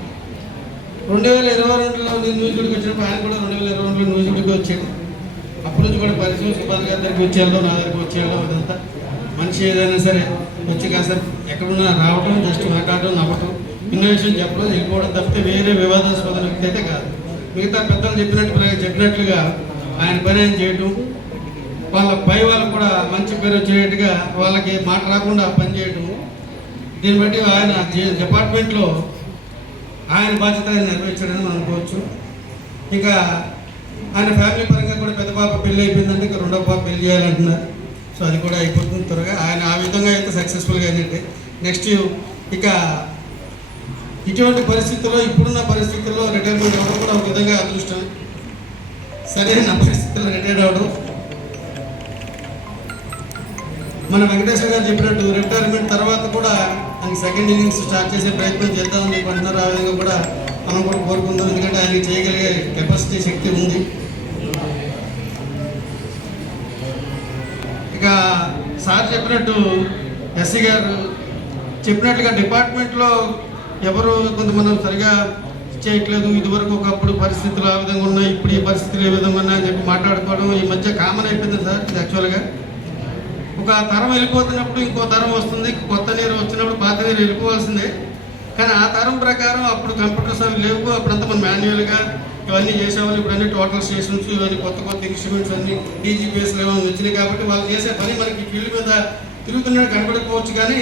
2022లో నేను న్యూజిలాండ్కి వచ్చినప్పుడు ఆయన కూడా 2022లో న్యూజిలాండ్కి వచ్చాడు. అప్పటి నుంచి కూడా పరిచయం. సుభాన్ గారి దగ్గరికి వచ్చేయాలో, నా దగ్గరికి వచ్చేయాలో, అదంతా మనిషి ఏదైనా సరే వచ్చి కాస్త ఎక్కడున్నా రావటం, జస్ట్ మాట్లాడటం, నవ్వటం, ఇన్న విషయం చెప్పడం, వెళ్ళిపోవడం తప్పితే వేరే వివాదాస్పద వ్యక్తి అయితే కాదు. మిగతా పెద్దలు చెప్పినట్లుగా ఆయన పని ఆయన చేయటం, వాళ్ళ పై వాళ్ళకు కూడా మంచి పేరు వచ్చేట్టుగా వాళ్ళకి మాట రాకుండా పని చేయటం. దీన్ని బట్టి ఆయన డిపార్ట్మెంట్లో ఆయన బాధ్యత ఆయన నెరవేర్చాడని మనం అనుకోవచ్చు. ఇంకా ఆయన ఫ్యామిలీ పరంగా కూడా పెద్ద పాప పెళ్ళి అయిపోయిందంటే ఇంకా 2వ పాప పెళ్లి చేయాలంటున్నారు. సో అది కూడా అయిపోతుంది త్వరగా. ఆయన ఆ విధంగా అయితే సక్సెస్ఫుల్గా అయినట్టే. నెక్స్ట్ ఇక ఇటువంటి పరిస్థితుల్లో, ఇప్పుడున్న పరిస్థితుల్లో రిటైర్మెంట్ అవ్వడం కూడా ఒక విధంగా అదృష్టం. సరైన పరిస్థితుల్లో రిటైర్ అవ్వడం. మన వెంకటేశ్వర గారు చెప్పినట్టు రిటైర్మెంట్ తర్వాత కూడా ఆయనకి సెకండ్ ఇన్నింగ్స్ స్టార్ట్ చేసే ప్రయత్నం చేద్దామని చెప్పి అంటున్నారు. ఆ విధంగా కూడా మనం కూడా కోరుకుందాం. ఎందుకంటే ఆయనకి చేయగలిగే కెపాసిటీ, శక్తి ఉంది. ఇక సార్ చెప్పినట్టు, ఎస్సీ గారు చెప్పినట్లుగా డిపార్ట్మెంట్లో ఎవరు కొంతమంది సరిగా చేయట్లేదు, ఇదివరకు ఒకప్పుడు పరిస్థితులు ఆ విధంగా ఉన్నాయి, ఇప్పుడు ఈ పరిస్థితులు ఏ విధంగా ఉన్నాయని చెప్పి మాట్లాడుకోవడం ఈ మధ్య కామన్ అయిపోయింది సార్. ఇది యాక్చువల్గా ఒక తరం వెళ్ళిపోతున్నప్పుడు ఇంకో తరం వస్తుంది, కొత్త నీరు వచ్చినప్పుడు పాత నీరు వెళ్ళిపోవాల్సిందే. కానీ ఆ తరం ప్రకారం అప్పుడు కంప్యూటర్స్ అవి లేవు, అప్పుడంతా మనం మాన్యువల్గా ఇవన్నీ చేసేవాళ్ళు. ఇప్పుడు అన్ని టోటల్ స్టేషన్స్, ఇవన్నీ కొత్త ఇన్స్ట్రుమెంట్స్ అన్ని డీజీపీఎస్లు ఏమైనా వచ్చినాయి కాబట్టి వాళ్ళు చేసే పని మనకి ఫీల్డ్ మీద తిరుగుతున్నట్టు కనబడకపోవచ్చు, కానీ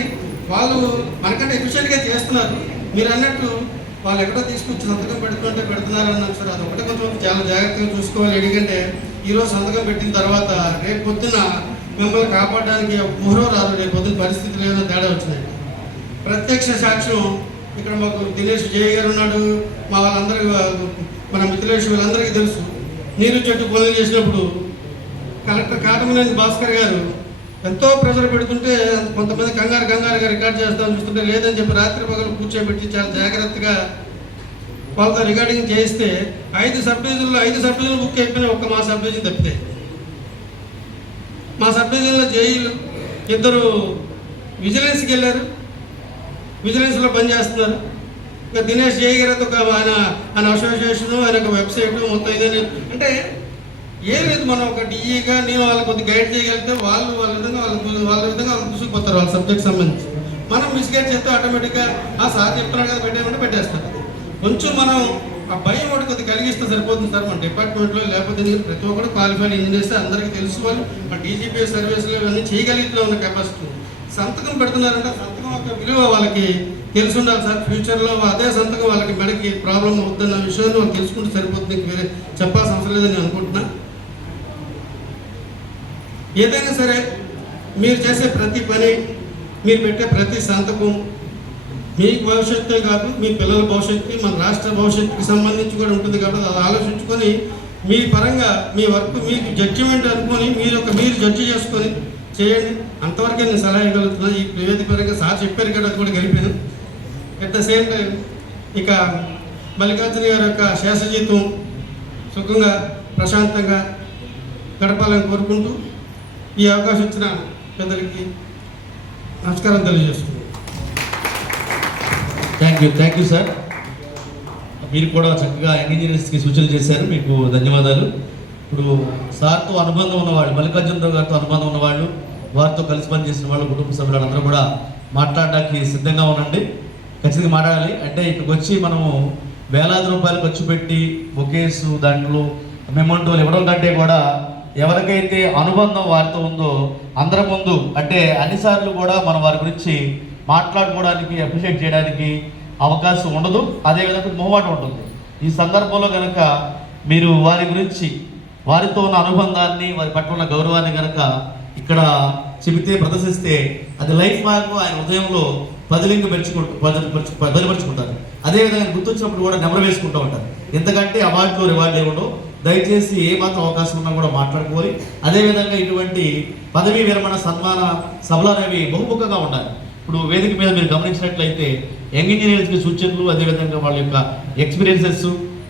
వాళ్ళు మనకంటే ఎఫిషియెంట్గా చేస్తున్నారు. మీరు అన్నట్టు వాళ్ళు ఎక్కడో తీసుకొచ్చి సంతకం పెడుతున్నారు అన్నారు సార్. అది ఒకటే కొంచెం చాలా జాగ్రత్తగా చూసుకోవాలి. ఎందుకంటే ఈరోజు సంతకం పెట్టిన తర్వాత రేపు పొద్దున మిమ్మల్ని కాపాడడానికి ఎవరో రాదు. రేపు పొద్దున పరిస్థితులు ఏమైనా తేడా వచ్చినాయి. ప్రత్యక్ష సాక్ష్యం ఇక్కడ మాకు దినేష్ జయ గారు ఉన్నాడు, మా వాళ్ళందరికీ, మన మిత్రులేష్ వీళ్ళందరికీ తెలుసు. నీరు చెట్టు పనులు చేసినప్పుడు కలెక్టర్ కాటమనేని భాస్కర్ గారు ఎంతో ప్రెషర్ పెడుతుంటే కొంతమంది కంగారుగా రికార్డ్ చేస్తామని చూస్తుంటే లేదని చెప్పి రాత్రి పగలు కూర్చోబెట్టి చాలా జాగ్రత్తగా వాళ్ళతో రికార్డింగ్ చేస్తే 5 సబ్ డివిజన్లు బుక్ అయిపోయినాయి. ఒక్క మా సబ్ డివిజన్ తప్పితే. మా సబ్ డివిజన్లో జైలు 2 విజిలెన్స్కి వెళ్ళారు, విజిలెన్స్లో పనిచేస్తున్నారు. ఇంకా దినేష్ జై గారు ఒక ఆయన అసోసియేషను, ఆయన ఒక వెబ్సైట్ మొత్తం ఇదే. అంటే ఏం లేదు, మనం ఒక డిఈగా నేను వాళ్ళకి కొద్దిగా గైడ్ చేయగలిగితే వాళ్ళ విధంగా వాళ్ళు చూసుకుపోతారు వాళ్ళ సబ్జెక్ట్ సంబంధించి. మనం మిస్గైడ్ చేస్తే ఆటోమేటిక్గా సార్ చెప్తున్నాడు కదా పెట్టేయమంటే పెట్టేస్తారు. కొంచెం మనం ఆ భయం ఒకటి కొద్దిగా కలిగిస్తే సరిపోతుంది సార్ మన డిపార్ట్మెంట్లో. లేకపోతే ప్రతి ఒక్కరు క్వాలిఫైడ్ ఇంజనీర్స్ అందరికీ తెలుసుకోవాలి. మన డీజీపీఎస్ సర్వీసులు ఇవన్నీ చేయగలిగితే ఉన్న కెపాసిటీ. సంతకం పెడుతున్నారంటే సంతకం యొక్క విలువ వాళ్ళకి తెలిసి ఉండాలి సార్. ఫ్యూచర్లో అదే సంతకం వాళ్ళకి మెడకి ప్రాబ్లం అవుతున్న విషయాన్ని వాళ్ళు తెలుసుకుంటే సరిపోతుంది. వేరే చెప్పాల్సిన అవసరం లేదని నేను అనుకుంటున్నా. ఏదైనా సరే మీరు చేసే ప్రతి పని, మీరు పెట్టే ప్రతి సంతకం మీ భవిష్యత్తే కాదు, మీ పిల్లల భవిష్యత్తుకి, మన రాష్ట్ర భవిష్యత్తుకి సంబంధించి కూడా ఉంటుంది. కాబట్టి అది ఆలోచించుకొని మీ పరంగా మీ వర్క్ మీకు జడ్జిమెంట్ అనుకొని మీరు జడ్జి చేసుకొని చేయండి. అంతవరకే నేను సలహా ఇవ్వగలుగుతున్నాను. ఈ నివేదిక పరంగా సార్ చెప్పారు కదా, అది కూడా గడిపాను. అట్ ద సేమ్ టైం ఇక మల్లికార్జున గారి యొక్క శేషజీతం సుఖంగా ప్రశాంతంగా గడపాలని కోరుకుంటూ ఈ అవకాశం ఇచ్చిన పెద్దలకి నమస్కారం తెలియజేస్తున్నాను. Thank you sir. మీరు కూడా చక్కగా ఇంజనీర్స్కి సూచనలు చేశారు, మీకు ధన్యవాదాలు. ఇప్పుడు సార్తో అనుబంధం ఉన్నవాళ్ళు, మల్లికార్జునరావు గారితో అనుబంధం ఉన్నవాళ్ళు, వారితో కలిసి పనిచేసిన వాళ్ళు, కుటుంబ సభ్యులందరూ కూడా మాట్లాడడానికి సిద్ధంగా ఉండండి. ఖచ్చితంగా మాట్లాడాలి. అంటే ఇక్కడికి వచ్చి మనము వేలాది రూపాయలు ఖర్చు పెట్టి బొకేసు దాంట్లో మెమంటోలు ఇవ్వడం కంటే కూడా ఎవరికైతే అనుబంధం వారితో ఉందో అందరి ముందు అంటే అన్నిసార్లు కూడా మనం వారి గురించి మాట్లాడుకోవడానికి, అప్రిషియేట్ చేయడానికి అవకాశం ఉండదు. అదేవిధంగా మొహమాటం ఉంటుంది. ఈ సందర్భంలో కనుక మీరు వారి గురించి, వారితో ఉన్న అనుబంధాన్ని, వారి పట్ల ఉన్న గౌరవాన్ని కనుక ఇక్కడ చెబితే, ప్రదర్శిస్తే అది లైఫ్ మార్క్ ఆయన హృదయంలో బదిలిపరుచుకుంటారు. అదేవిధంగా గుర్తొచ్చినప్పుడు కూడా నెమరు వేసుకుంటూ ఉంటారు. ఎందుకంటే అవార్డులు రివార్డులు ఇవ్వడం, దయచేసి ఏ మాత్రం అవకాశం ఉన్నా కూడా మాట్లాడుకోవాలి. అదేవిధంగా ఇటువంటి పదవీ విరమణ సన్మాన సభలు అనేవి బహుముఖంగా ఉండాలి. ఇప్పుడు వేదిక మీద మీరు గమనించినట్లయితే యంగ్ ఇంజనీర్స్కి సూచనలు, అదేవిధంగా వాళ్ళ యొక్క ఎక్స్పీరియన్సెస్,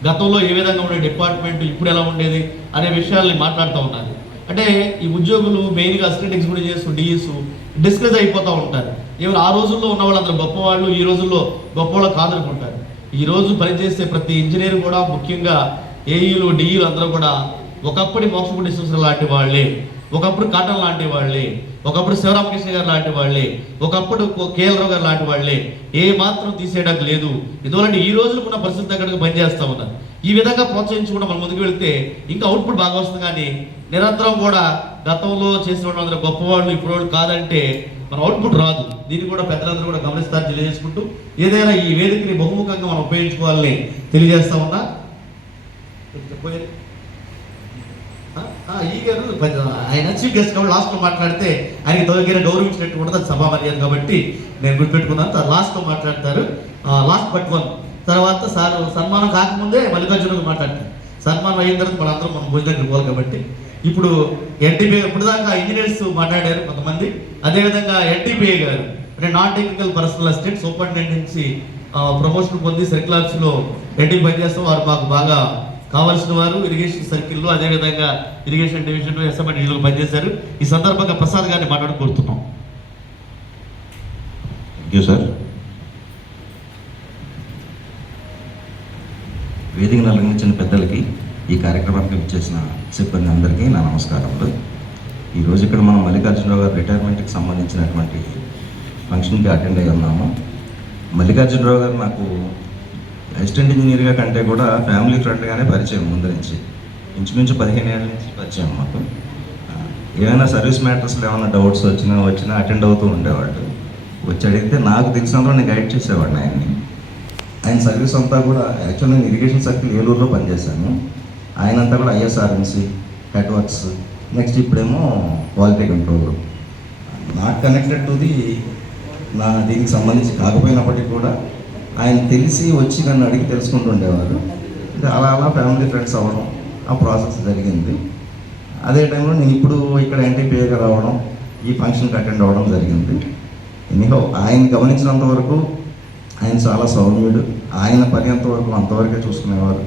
గతంలో ఏ విధంగా ఉండే డిపార్ట్మెంట్, ఇప్పుడు ఎలా ఉండేది అనే విషయాల్ని మాట్లాడుతూ ఉన్నారు. అంటే ఈ ఉద్యోగులు మెయిన్గా అసిస్టెంట్ ఎగ్జిక్యూటివ్ డిఈస్ డిస్కస్ అయిపోతూ ఉంటారు. ఈవెన్ ఆ రోజుల్లో ఉన్న వాళ్ళందరూ గొప్పవాళ్ళు, ఈ రోజుల్లో గొప్పవాళ్ళు కాదనుకుంటారు. ఈరోజు పనిచేసే ప్రతి ఇంజనీర్ కూడా, ముఖ్యంగా ఏఈలు డిఈలు అందరూ కూడా ఒకప్పటి మోక్షపుడి డిస్టెన్స్ లాంటి వాళ్ళే, ఒకప్పుడు కాటన్ లాంటి వాళ్ళే, ఒకప్పుడు శివరామకృష్ణ గారు లాంటి వాళ్ళే, ఒకప్పుడు కేఎల్ రావు గారు లాంటి వాళ్ళే. ఏ మాత్రం తీసేయడానికి లేదు. ఎందువలంటే ఈ రోజులకు ఉన్న పరిస్థితి దగ్గరకు పనిచేస్తూ ఉన్నారు. ఈ విధంగా ప్రోత్సహించుకుంటూ మనం ముందుకు వెళ్తే ఇంకా అవుట్పుట్ బాగా వస్తుంది. కానీ నిరంతరం కూడా గతంలో చేసిన వాళ్ళందరూ గొప్పవాళ్ళు, ఇప్పుడు వాళ్ళు కాదంటే మన అవుట్పుట్ రాదు. దీన్ని కూడా పెద్దలందరూ కూడా గమనిస్తారు తెలియజేసుకుంటూ, ఏదైనా ఈ వేదికని బహుముఖంగా మనం ఉపయోగించుకోవాలని తెలియజేస్తా ఉన్నా. ఈ గారు ఆయన చీఫ్ గెస్ట్ కాబట్టి లాస్ట్లో మాట్లాడితే ఆయనకి తొలగిన గౌరవించినట్టు ఉంటుంది, అది సభా మర్యాద కాబట్టి నేను గుర్తుపెట్టుకున్నాను. లాస్ట్లో మాట్లాడతారు, లాస్ట్ బట్ వన్. తర్వాత సార్ సన్మానం కాకముందే మల్లికార్జునకు మాట్లాడతారు. సన్మానం అయిన తర్వాత మనందరం మనం భోజనానికి పోవాలి కాబట్టి ఇప్పుడు ఎన్టీపీ ఇప్పుడు దాకా ఇంజనీర్స్ మాట్లాడారు కొంతమంది. అదేవిధంగా ఎన్టీపీఏ గారు అంటే non technical personal assistant superintendency promotion పొంది సర్కిల్స్లో ఎన్టీపీ పనిచేస్తాం. వారు మాకు బాగా కావాల్సిన వారు. ఇరిగేషన్ సర్కిల్లో, అదేవిధంగా ఇరిగేషన్ డివిజన్లో ఎస్ఎంఐ డివిజన్లో పనిచేశారు. ఈ సందర్భంగా ప్రసాద్ గారిని మాట్లాడుకుంటున్నాం. Thank you sir. వేదికను అలంకరించిన పెద్దలకి, ఈ కార్యక్రమానికి ఇచ్చేసిన సిబ్బంది అందరికీ నా నమస్కారములు. ఈరోజు ఇక్కడ మనం మల్లికార్జునరావు గారు రిటైర్మెంట్కి సంబంధించినటువంటి ఫంక్షన్కి అటెండ్ అయ్యి ఉన్నాము. మల్లికార్జునరావు గారు నాకు అసిస్టెంట్ ఇంజనీర్గా కంటే కూడా ఫ్యామిలీ ఫ్రెండ్గానే పరిచయం. ముందు నుంచి ఇంచుమించు 15 ఏళ్ళ నుంచి పరిచయం మాకు. ఏమైనా సర్వీస్ మ్యాటర్స్లో ఏమైనా డౌట్స్ వచ్చినా అటెండ్ అవుతూ ఉండేవాళ్ళు. వచ్చి అడిగితే నాకు తెలిసినందులో నేను గైడ్ చేసేవాడిని ఆయన్ని. ఆయన సర్వీస్ అంతా కూడా యాక్చువల్ నేను ఇరిగేషన్ సర్కిల్ ఏలూరులో పనిచేశాను. ఆయన అంతా కూడా ఐఎస్ఆర్ఎంసీ, హెడ్ వర్క్స్, నెక్స్ట్ ఇప్పుడేమో quality control. Not connected to the నా దీనికి సంబంధించి కాకపోయినప్పటికీ కూడా ఆయన తెలిసి వచ్చి నన్ను అడిగి తెలుసుకుంటూ ఉండేవారు. అలా ఫ్యామిలీ ఫ్రెండ్స్ అవ్వడం, ఆ ప్రాసెస్ జరిగింది. అదే టైంలో నేను ఇప్పుడు ఇక్కడ ఎన్టీపీఏగా రావడం, ఈ ఫంక్షన్కి అటెండ్ అవ్వడం జరిగింది. ఎనీహో ఆయన గమనించినంత వరకు ఆయన చాలా సౌమ్యుడు. ఆయన పని అంతవరకు అంతవరకే చూసుకునేవారు,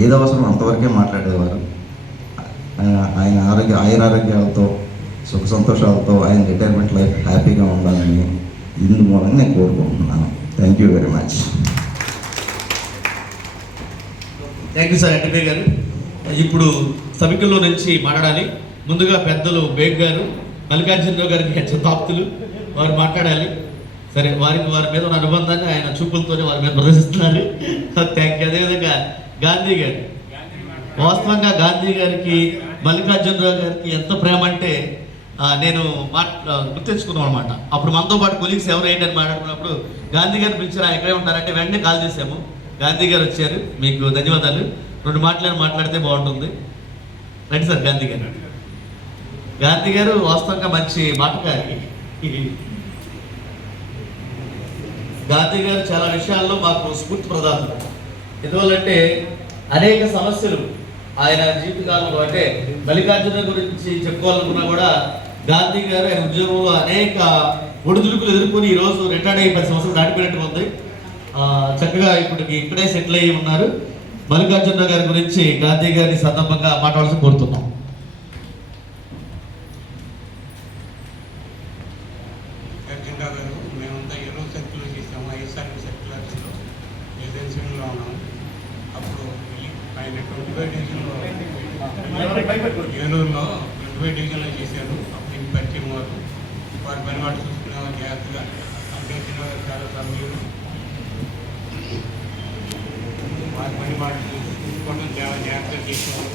ఏది అవసరం అంతవరకే మాట్లాడేవారు. ఆయన ఆరోగ్యాలతో సుఖ సంతోషాలతో ఆయన రిటైర్మెంట్ లైఫ్ హ్యాపీగా ఉండాలని ఇందు మూలంగా నేను కోరుకుంటున్నాను. Thank you very much. Thank you sir NTP గారు. ఇప్పుడు సభికుల్లో నుంచి మాట్లాడాలి. ముందుగా పెద్దలు బేగ్ గారు, మల్లికార్జునరావు గారికి హెచ్చతాప్తులు, వారు మాట్లాడాలి. సరే, వారి మీద ఉన్న అనుబంధాన్ని ఆయన చూపులతోనే వారి మీద ప్రదర్శిస్తున్నారు. Thank you. అదేవిధంగా గాంధీ గారు, వాస్తవంగా గాంధీ గారికి మల్లికార్జునరావు గారికి ఎంత ప్రేమ అంటే నేను గుర్తించుకున్నాం అనమాట. అప్పుడు మనతో పాటు కొలీగ్స్ ఎవరు ఏంటని మాట్లాడుకున్నప్పుడు గాంధీ గారిని పిలిచారు, ఆయన ఎక్కడే ఉంటారంటే వెంటనే కాల్ చేసాము. గాంధీ గారు వచ్చారు, మీకు ధన్యవాదాలు. 2 మాట్లాడితే బాగుంటుంది. రండి సార్. గాంధీ గారు వాస్తవంగా మంచి మాటకారి. గాంధీ గారు చాలా విషయాల్లో మాకు స్ఫూర్తి ప్రదాతలు. ఎందువల్లంటే అనేక సమస్యలు ఆయన జీవితకాలంలో, అంటే మల్లికార్జున గురించి చెప్పుకోవాలనుకున్నా కూడా గాంధీ గారు ఆయన ఉద్యోగంలో అనేక ఒడిదుడుకులు ఎదుర్కొని ఈరోజు రిటైర్డ్ అయ్యి 10 సంవత్సరాలు దాటిపోయినట్టు ఉంది. చక్కగా ఇప్పటికి ఇక్కడే సెటిల్ అయ్యి ఉన్నారు. మల్లికార్జునరావు గారి గురించి గాంధీ గారిని సందర్భంగా మాట్లాడాల్సి కోరుతున్నాం. మేమంతా ఎరువు సర్కిల్ చేసాము, ఐఎస్ఆర్ సర్కిల్ ఏజెన్సీలో ఉన్నాము. అప్పుడు ఆయన 25 డివిజన్లో ఏలూరులో 25 డివిజన్లో చేశారు. అప్పుడు ఇంక పరిచయం వారి పని మాట చూసుకునేవారు జాగ్రత్తగా. అభ్యర్థిన చాలా సమయంలో వారి పని మాట చూసుకోవడం చాలా జాగ్రత్తగా చేసేవారు.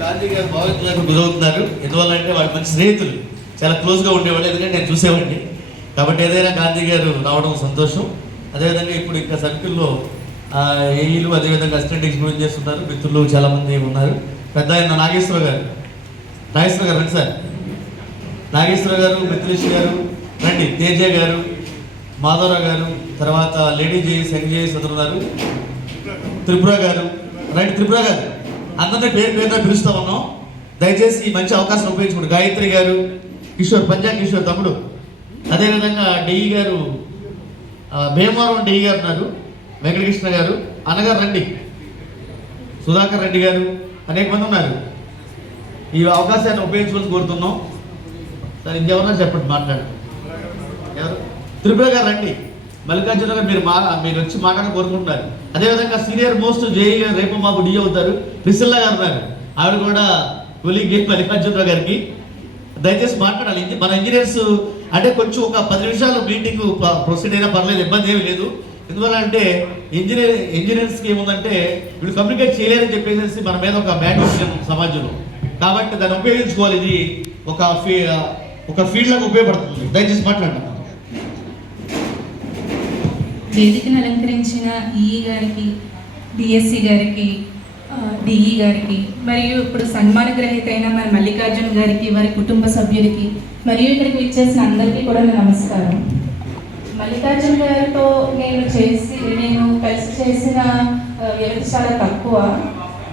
గాంధీ గారు భావితులకు గురవుతున్నారు. ఎందువల్లంటే వాళ్ళు మంచి స్నేహితులు, చాలా క్లోజ్గా ఉండేవాళ్ళు. ఎందుకంటే నేను చూసేవాడిని. కాబట్టి ఏదైనా గాంధీ గారు రావడం సంతోషం. అదేవిధంగా ఇప్పుడు ఇంకా సర్కిల్లో ఏఈలు, అదేవిధంగా అసిస్టెంట్ ఎగ్జిక్యూటివ్ చేస్తున్నారు మిత్రులు చాలామంది ఉన్నారు. పెద్ద ఆయన నాగేశ్వర గారు రండి సార్. నాగేశ్వర గారు, మిత్రేష్ గారు రండి. తేజ గారు, మాధవరావు గారు, తర్వాత లేడీ జేఎస్, యంగ్ జేఎస్ ఉన్నారు. త్రిపుర గారు రండి. త్రిపుర గారు అందరినీ పేరుగా పిలుస్తూ ఉన్నాం. దయచేసి ఈ మంచి అవకాశం ఉపయోగించుకోండి. గాయత్రి గారు, కిషోర్, పంజాబ్ కిషోర్ తమ్ముడు, అదేవిధంగా డిఈ గారు, భీమవరం డిఈ గారు ఉన్నారు, వెంకటకృష్ణ గారు, అన్నగారు రండి, సుధాకర్ రెడ్డి గారు, అనేక మంది ఉన్నారు. ఈ అవకాశాన్ని ఉపయోగించుకోవాల్సి కోరుతున్నాం. సరే, ఇంకెవరన్నా చెప్పండి, మాట్లాడండి. ఎవరు? త్రిపుర గారు రండి. మల్లికార్జున గారు మీరు వచ్చి మాట్లాడాలని కోరుకుంటున్నారు. అదేవిధంగా సీనియర్ మోస్ట్ జేఈ గారు రేపు మాకు డిఏ అవుతారు, ప్రిసిల్లా గారు ఉన్నారు. ఆవిడ కూడా కొలీగ్ మల్లికార్జునరావు గారికి. దయచేసి మాట్లాడాలి. మన ఇంజనీర్స్ అంటే కొంచెం ఒక 10 నిమిషాలు మీటింగ్ ప్రొసీడ్ అయినా పర్లేదు, ఇబ్బంది ఏమీ లేదు. ఎందువల్ల అంటే ఇంజనీర్స్కి ఏముందంటే వీళ్ళు కమ్యూనికేట్ చేయలేరని చెప్పేసి మన మీద ఒక బ్యాడ్ విషయం సమాజంలో. కాబట్టి దాన్ని ఉపయోగించుకోవాలి. ఇది ఒక ఫీల్డ్లకు ఉపయోగపడుతుంది. దయచేసి మాట్లాడండి. వేదికను అలంకరించిన ఈఈ గారికి, డిఎస్సి గారికి, డిఈ గారికి, మరియు ఇప్పుడు సన్మాన గ్రహీత అయిన మన మల్లికార్జున గారికి, వారి కుటుంబ సభ్యులకి, మరియు ఇక్కడికి ఇచ్చేసిన అందరికీ కూడా నమస్కారం. మల్లికార్జున గారితో నేను కలిసి చేసిన వ్యక్తి చాలా తక్కువ.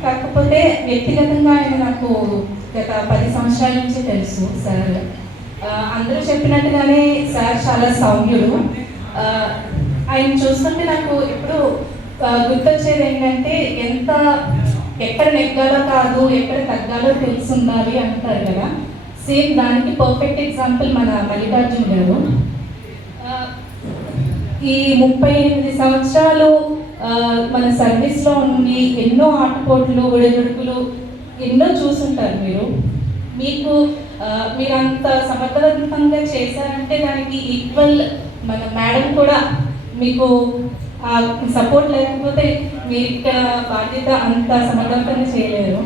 కాకపోతే వ్యక్తిగతంగా ఆయన నాకు గత 10 సంవత్సరాల నుంచి తెలుసు సార్. అందరూ చెప్పినట్టుగానే సార్ చాలా సౌమ్యుడు. ఆయన చూస్తుంటే నాకు ఎప్పుడు గుర్తొచ్చేది ఏంటంటే, ఎక్కడ నెగ్గాలో కాదు, ఎక్కడ తగ్గాలో తెలిసి ఉండాలి అంటారు కదా. సేమ్ దానికి పర్ఫెక్ట్ ఎగ్జాంపుల్ మన మల్లికార్జున గారు. ఈ 38 సంవత్సరాలు మన సర్వీస్లో ఉండి ఎన్నో ఆటపోట్లు, ఒడిదుడుకులు ఎన్నో చూసుంటారు మీరు. మీరు అంత సమర్థవంతంగా చేశారంటే దానికి ఈక్వల్ మన మేడం కూడా మీకు సపోర్ట్ లేకపోతే మీరు ఇక్కడ బాధ్యత అంత సమర్థవంతంగా చేయలేరు.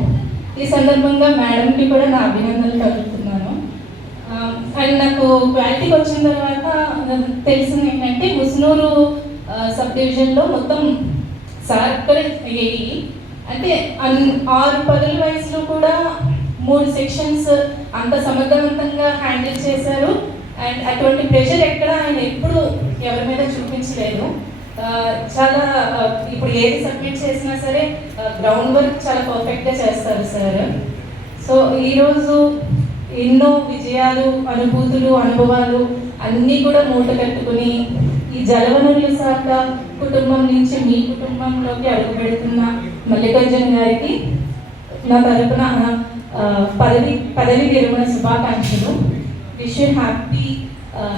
ఈ సందర్భంగా మేడంకి కూడా నా అభినందనలు కలుగుతున్నాను. అండ్ నాకు క్వాలిటీకి వచ్చిన తర్వాత తెలిసింది ఏంటంటే, ముసునూరు సబ్ డివిజన్లో మొత్తం సార్ ఇక్కడ ఏఈ అంటే 6 పదుల వయసులో కూడా 3 సెక్షన్స్ అంత సమర్థవంతంగా హ్యాండిల్ చేశారు. అండ్ అటువంటి ప్రెషర్ ఎక్కడ ఆయన ఎప్పుడు ఎవరి మీద చూపించలేదు. చాలా ఇప్పుడు ఏది సబ్మిట్ చేసినా సరే గ్రౌండ్ వర్క్ చాలా పర్ఫెక్ట్గా చేస్తారు సార్. సో ఈరోజు ఎన్నో విజయాలు, అనుభూతులు, అనుభవాలు అన్నీ కూడా మూట కట్టుకుని ఈ జలవనరుల శాఖ కుటుంబం నుంచి మీ కుటుంబంలోకి అడుగుపెడుతున్న మల్లికార్జున గారికి నా తరపున పదవి విరమణ శుభాకాంక్షలు. Wish you happy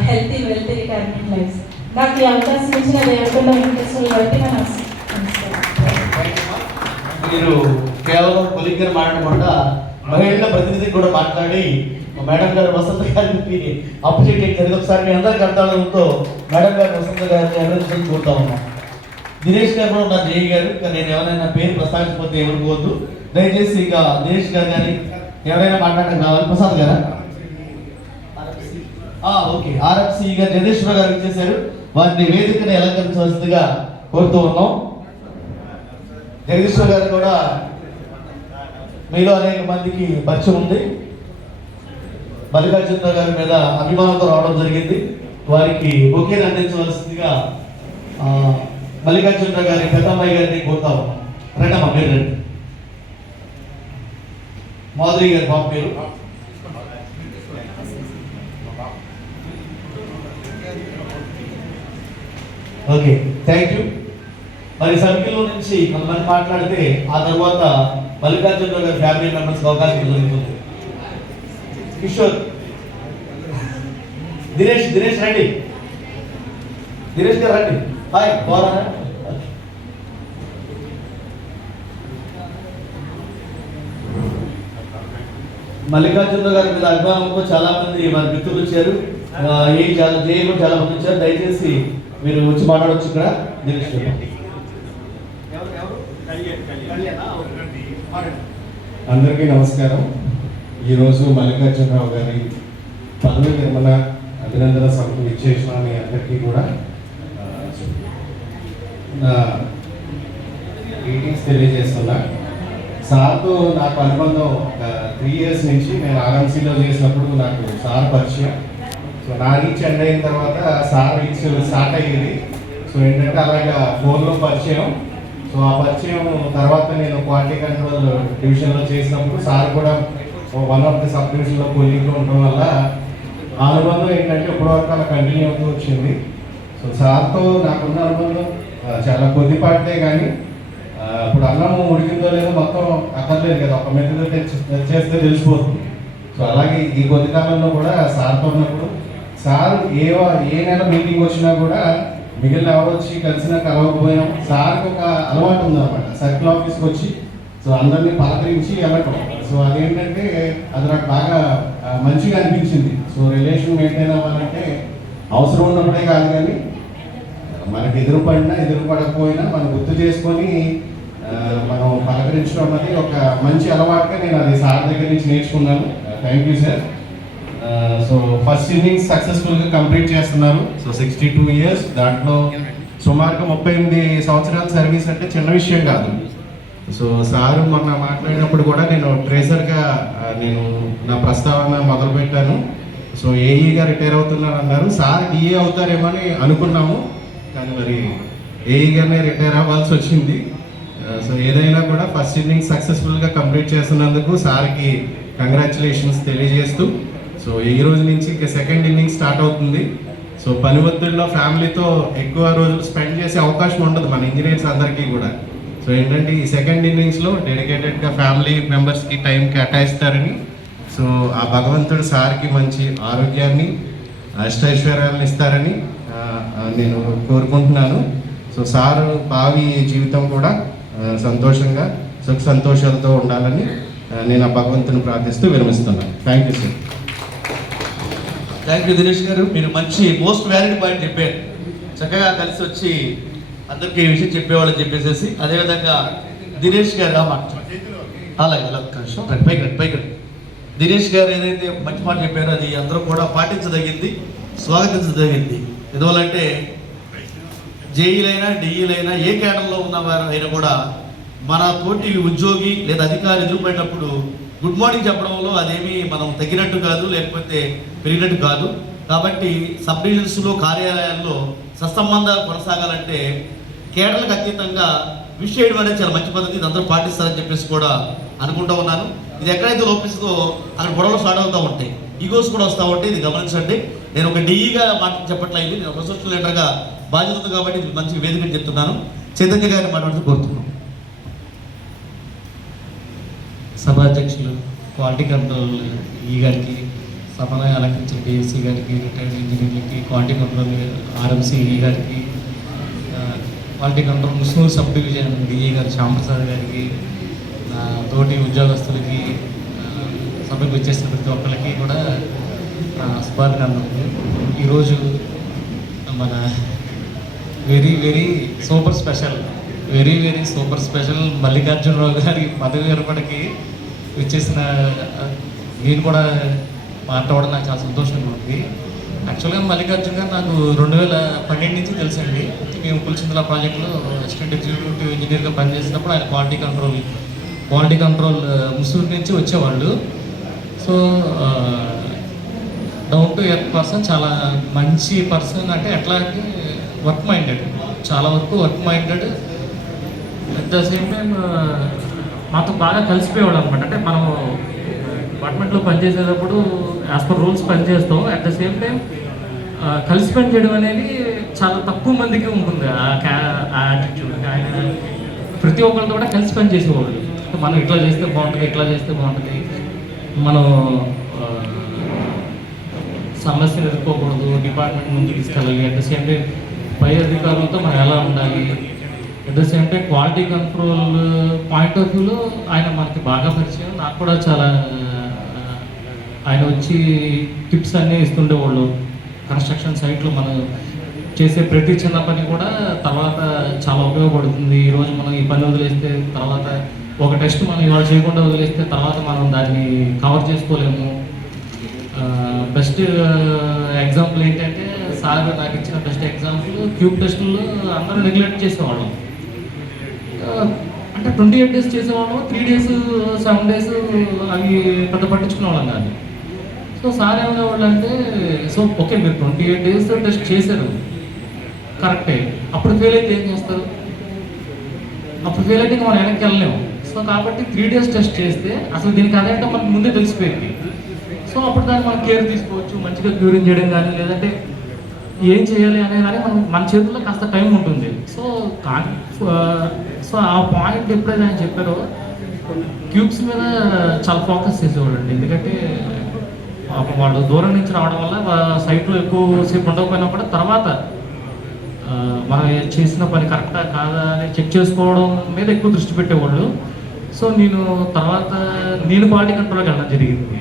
healthy wealthy retirement life. నాకు ఈ అవకాశం ఇచ్చిన దేవకొండ వెంకటేశ్వర గారికి నా నమస్కారం. మీరు కేవలం కొలిగ్గారు మాట్లాడకుండా మహిళల ప్రతినిధి కూడా మాట్లాడి మేడం గారు వసంత గారికి అప్రిషియేట్ జరిగింది. ఒకసారి మీ అందరికి అర్థంతో మేడం గారు వసంత గారిని అభినందనలు కోరుతా ఉన్నాం. దినేష్ గారు కూడా ఉన్నారు, జేఈ గారు. నేను ఎవరైనా పేరు ప్రస్తావించకపోతే ఏమనుకోవద్దు దయచేసి. ఇక దినేష్ గారు కానీ ఎవరైనా మాట్లాడడానికి రావాలి. ప్రసాద్ గారా? ఓకే, ఆర్ఎఫ్సి గారు జగదీశ్వర గారు ఇచ్చేశారు. వారిని వేదికని అలంకరించవలసిందిగా కోరుతూ ఉన్నాం. జగదీశ్వర గారు కూడా మీలో అనేక మందికి పరిచయం ఉంది. మల్లికార్జున గారి మీద అభిమానంతో రావడం జరిగింది. వారికి బొకేని అందించవలసిందిగా మల్లికార్జున గారి పెద్దమ్మాయి గారిని కోరుతాము. రండమ్మా, మీరు రండి. మాధురి గారి బాబు పేరు. Okay, thank you. మరి సర్కిల్లో నుంచి కొంతమంది మాట్లాడితే ఆ తర్వాత మల్లికార్జున గారి ఫ్యామిలీ మెంబర్స్కి అవకాశం దొరుకుతుంది. కిషోర్, దినేష్ రండి. దినేష్ గారు రండి. హాయ్, బాగున్నారా? మల్లికార్జున గారి మీద అభిమానంతో చాలా మంది మన మిత్రులు వచ్చారు. జేఈ కూడా చాలా మంది వచ్చారు. దయచేసి మీరు వచ్చి మాట్లాడవచ్చు ఇక్కడ. దినేష్ అందరికీ నమస్కారం. ఈరోజు మల్లికార్జునరావు గారి పదవి విరమణ అభినందన సభకు ఇచ్చేసిన మీ అందరికీ కూడా గ్రీటింగ్స్ తెలియజేస్తున్నా. సార్తో నాకు అనుబంధం 3 years నుంచి. నేను ఆర్ఎంసీలో చేసినప్పుడు నాకు సార్ పరిచయం. సో నా రీచ్ ఎండ్ అయిన తర్వాత సార్ రీచ్ స్టార్ట్ అయ్యేది. సో ఏంటంటే అలాగా ఫోన్లో పరిచయం. సో ఆ పరిచయం తర్వాత నేను క్వాలిటీ కంట్రోల్ డివిజన్లో చేసినప్పుడు సార్ కూడా వన్ ఆఫ్ ది సబ్ డివిజన్లో కొలీగ్గా ఉండడం వల్ల ఆ అనుబంధం ఏంటంటే ఇప్పటివరకు అలా కంటిన్యూ అవుతూ వచ్చింది. సో సార్తో నాకున్న అనుబంధం చాలా కొద్దిపాటిదే, కానీ ఇప్పుడు అన్నం ఉడికిందో లేదో మొత్తం అక్కర్లేదు కదా, ఒక మెతుకు చేస్తే తెలిసిపోతుంది. సో అలాగే ఈ కొద్ది కాలంలో కూడా సార్తో ఉన్నప్పుడు సార్ ఏ నెల మీటింగ్ వచ్చినా కూడా మిగిలిన ఎవరు వచ్చి కలిసినా కలవకపోయినా సార్కి ఒక అలవాటు ఉందన్నమాట. సర్కిల్ ఆఫీస్కి వచ్చి సో అందరినీ పలకరించి వెళ్ళటం. సో అదేంటంటే అది నాకు బాగా మంచిగా అనిపించింది. సో రిలేషన్ మెయింటైన్ అవ్వాలంటే అవసరం ఉన్నప్పుడే కాదు, కానీ మనకి ఎదురుపడకపోయినా మనం గుర్తు చేసుకొని మనం పలకరించడం అన్నది ఒక మంచి అలవాటుగా నేను అది సార్ దగ్గర నుంచి నేర్చుకున్నాను. Thank you sir. So first innings సక్సెస్ఫుల్గా కంప్లీట్ చేస్తున్నారు. సో 62 years, దాంట్లో సుమారుగా 38 సంవత్సరాల సర్వీస్ అంటే చిన్న విషయం కాదు. సో సార్ మొన్న మాట్లాడినప్పుడు కూడా నేను ట్రేసర్గా నేను నా ప్రస్తావన మొదలుపెట్టాను. సో ఏఈగా రిటైర్ అవుతున్నాను అన్నారు. సార్ డిఏ అవుతారేమో అని అనుకున్నాము, కానీ మరి ఏఈగానే రిటైర్ అవ్వాల్సి వచ్చింది. సో ఏదైనా కూడా ఫస్ట్ ఇన్నింగ్స్ సక్సెస్ఫుల్గా కంప్లీట్ చేస్తున్నందుకు సార్కి కంగ్రాచులేషన్స్ తెలియజేస్తూ, సో ఈ రోజు నుంచి ఇక సెకండ్ ఇన్నింగ్స్ స్టార్ట్ అవుతుంది. సో పని ఒత్తిడిలో ఫ్యామిలీతో ఎక్కువ రోజులు స్పెండ్ చేసే అవకాశం ఉండదు మన ఇంజనీర్స్ అందరికీ కూడా. సో ఏంటంటే ఈ సెకండ్ ఇన్నింగ్స్లో డెడికేటెడ్గా ఫ్యామిలీ మెంబర్స్కి టైం కేటాయిస్తారని, సో ఆ భగవంతుడు సార్కి మంచి ఆరోగ్యాన్ని అష్టైశ్వర్యాలను ఇస్తారని నేను కోరుకుంటున్నాను. సో సార్ భావి జీవితం కూడా సంతోషంగా సుఖ సంతోషాలతో ఉండాలని నేను ఆ భగవంతుని ప్రార్థిస్తూ విరమిస్తున్నాను. Thank you sir. Thank you Dinesh గారు. మీరు మంచి మోస్ట్ వ్యాలిడ్ పాయింట్ చెప్పారు. చక్కగా కలిసి వచ్చి అందరికీ ఈ విషయం చెప్పేవాళ్ళని చెప్పేసేసి, అదేవిధంగా దినేష్ గారు అలాగే పైకి దినేష్ గారు ఏదైతే మంచి మాట చెప్పారో అది అందరూ కూడా పాటించదగింది, స్వాగతించదగింది. ఎందువల్లంటే జేఈలైనా డిఈలైనా ఏ కేడర్లో ఉన్న వారు అయినా కూడా మన తోటి ఉద్యోగి లేదా అధికారి ఎదురుపడినప్పుడు గుడ్ మార్నింగ్ చెప్పడంలో అదేమీ మనం తగ్గినట్టు కాదు, లేకపోతే పెరిగినట్టు కాదు. కాబట్టి సబ్ డివిజన్స్లో కార్యాలయాల్లో సత్సంబంధాలు కొనసాగాలంటే కేడర్లకు అతీతంగా విష్ చేయడం అనేది చాలా మంచి పద్ధతి, ఇది అందరూ పాటిస్తారని చెప్పేసి కూడా అనుకుంటూ ఉన్నాను. ఇది ఎక్కడైతే లోపిస్తుందో అక్కడ గొడవలు స్టార్ట్ అవుతూ ఉంటాయి, ఈగోస్ కూడా వస్తూ ఉంటాయి. ఇది గమనించండి. నేను ఒక డిఈగా మాట చెప్పట్లేదు, నేను ఒక అసోసియేషన్ లీడర్గా బాధ్యత ఉంది కాబట్టి ఇది మంచి వేదిక చెప్తున్నాను. చైతన్య గారిని మాట్లాడుతూ కోరుతున్నాను. సభాధ్యక్షులు, క్వాలిటీ కంట్రోల్ ఈ గారికి, సభను అలంకరించిన డిఎస్సి గారికి, రిటైర్డ్ ఇంజనీర్లకి, క్వాలిటీ కంట్రోల్ ఆర్ఎంసీ ఈ గారికి, quality control Musunur sub division DE గారు శ్యాంప్రసాద్ గారికి, తోటి ఉద్యోగస్తులకి, సభకు వచ్చేసిన ప్రతి ఒక్కరికి కూడా శుభాభినందనలు. ఈరోజు మన వెరీ సూపర్ స్పెషల్ మల్లికార్జునరావు గారి పదవి విరమణకి వచ్చేసిన నేను కూడా మాట్లాడడం నాకు చాలా సంతోషంగా ఉంది. యాక్చువల్గా మల్లికార్జున గారు నాకు 2012 నుంచి తెలుసండి. మేము పులిచింతల ప్రాజెక్టులో అసిస్టెంట్ ఎగ్జిక్యూటివ్ ఇంజనీర్గా పనిచేసినప్పుడు ఆయన క్వాలిటీ కంట్రోల్ ముసూరు నుంచి వచ్చేవాళ్ళు. So down to earth person, చాలా మంచి పర్సన్. అంటే ఎట్లా అంటే వర్క్ మైండెడ్, చాలా వరకు work minded. At the same time మాతో బాగా కలిసిపోయేవాళ్ళు అనమాట. అంటే మనం డిపార్ట్మెంట్లో పనిచేసేటప్పుడు యాజ్ పర్ రూల్స్ పనిచేస్తాం. అట్ ద సేమ్ టైం కలిసి పనిచేయడం అనేది చాలా తక్కువ మందికి ఉంటుంది ఆ యాటిట్యూడ్. ఆయన ప్రతి ఒక్కరితో కూడా కలిసి పనిచేసేవాళ్ళు. మనం ఇట్లా చేస్తే బాగుంటుంది, మనం సమస్యలు ఎదుర్కోకూడదు, డిపార్ట్మెంట్ ముందుకు తీసుకెళ్ళాలి. అట్ ద సేమ్ టైం పై అధికారులతో మనం ఎలా ఉండాలి, at the same time quality control point of వ్యూలో ఆయన మనకి బాగా పరిచయం. నాకు కూడా చాలా ఆయన వచ్చి టిప్స్ అన్నీ ఇస్తుండేవాళ్ళు. కన్స్ట్రక్షన్ సైట్లో మనం చేసే ప్రతి చిన్న పని కూడా తర్వాత చాలా ఉపయోగపడుతుంది. ఈరోజు మనం ఈ పని వదిలేస్తే తర్వాత ఒక టెస్ట్ మనం ఇవాళ చేయకుండా వదిలేస్తే తర్వాత మనం దాన్ని కవర్ చేసుకోలేము. బెస్ట్ ఎగ్జాంపుల్ ఏంటంటే సార్ నాకు ఇచ్చిన బెస్ట్ ఎగ్జాంపుల్ క్యూబ్ టెస్టుల్లో అందరూ నెగ్లెక్ట్ చేసేవాళ్ళం. అంటే 28 days చేసేవాళ్ళం, 3 days 7 days అవి పెద్ద పట్టించుకునే వాళ్ళం కాదు. సో సార్ ఏమనేవాళ్ళు అంటే, సో ఓకే మీరు 28 days టెస్ట్ చేశారు కరెక్టే, అప్పుడు ఫెయిల్ అయితే ఏం చేస్తారు? అప్పుడు ఫెయిల్ అయితే మనం వెనక్కి వెళ్ళలేము. సో కాబట్టి 3 days టెస్ట్ చేస్తే అసలు దీనికి అదేంటో మనకు ముందే తెలిసిపోయింది. సో అప్పుడు దాన్ని మనం కేర్ తీసుకోవచ్చు, మంచిగా క్యూరింగ్ చేయడం కానీ, లేదంటే ఏం చేయాలి అనే కానీ మన చేతుల్లో కాస్త టైం ఉంటుంది. సో ఆ పాయింట్ ఎప్పుడైతే ఆయన చెప్పారో క్యూబ్స్ మీద చాలా ఫోకస్ చేసేవాళ్ళు అండి. ఎందుకంటే వాళ్ళు దూరం నుంచి రావడం వల్ల సైట్లో ఎక్కువసేపు ఉండకపోయినా కూడా తర్వాత మనం చేసిన పని కరెక్టా కాదా అని చెక్ చేసుకోవడం మీద ఎక్కువ దృష్టి పెట్టేవాళ్ళు. సో నేను క్వాలిటీ కంట్రోల్కి వెళ్ళడం జరిగింది.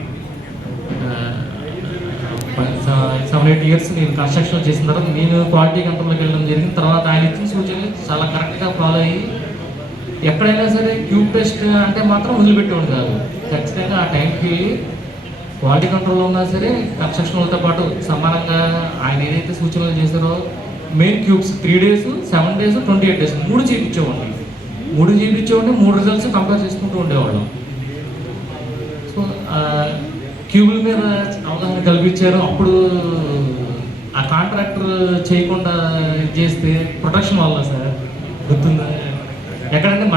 7-8 years నేను కన్స్ట్రక్షన్ చేసిన తర్వాత నేను క్వాలిటీ కంట్రోల్కి వెళ్ళడం జరిగింది. తర్వాత ఆయన ఇచ్చిన సూచనలు చాలా కరెక్ట్గా ఫాలో అయ్యి ఎక్కడైనా సరే క్యూబ్ టెస్ట్ అంటే మాత్రం వదిలిపెట్టేవాడు కాదు. ఖచ్చితంగా ఆ టైంకి క్వాలిటీ కంట్రోల్ ఉన్నా సరే కన్స్ట్రక్షన్లతో పాటు సమానంగా ఆయన ఏదైతే సూచనలు చేశారో main cubes 3 days, 7 days, 28 days 3 చేయించేవాడిని. 3 results compare చేసుకుంటూ ఉండేవాళ్ళం. సో క్యూబుల మీద అవగాహన కల్పించారు. అప్పుడు ఆ కాంట్రాక్టర్ చేయకుండా చేస్తే ప్రొటెక్షన్ వల్ల సార్ గుర్తుందా, ఎక్కడంటే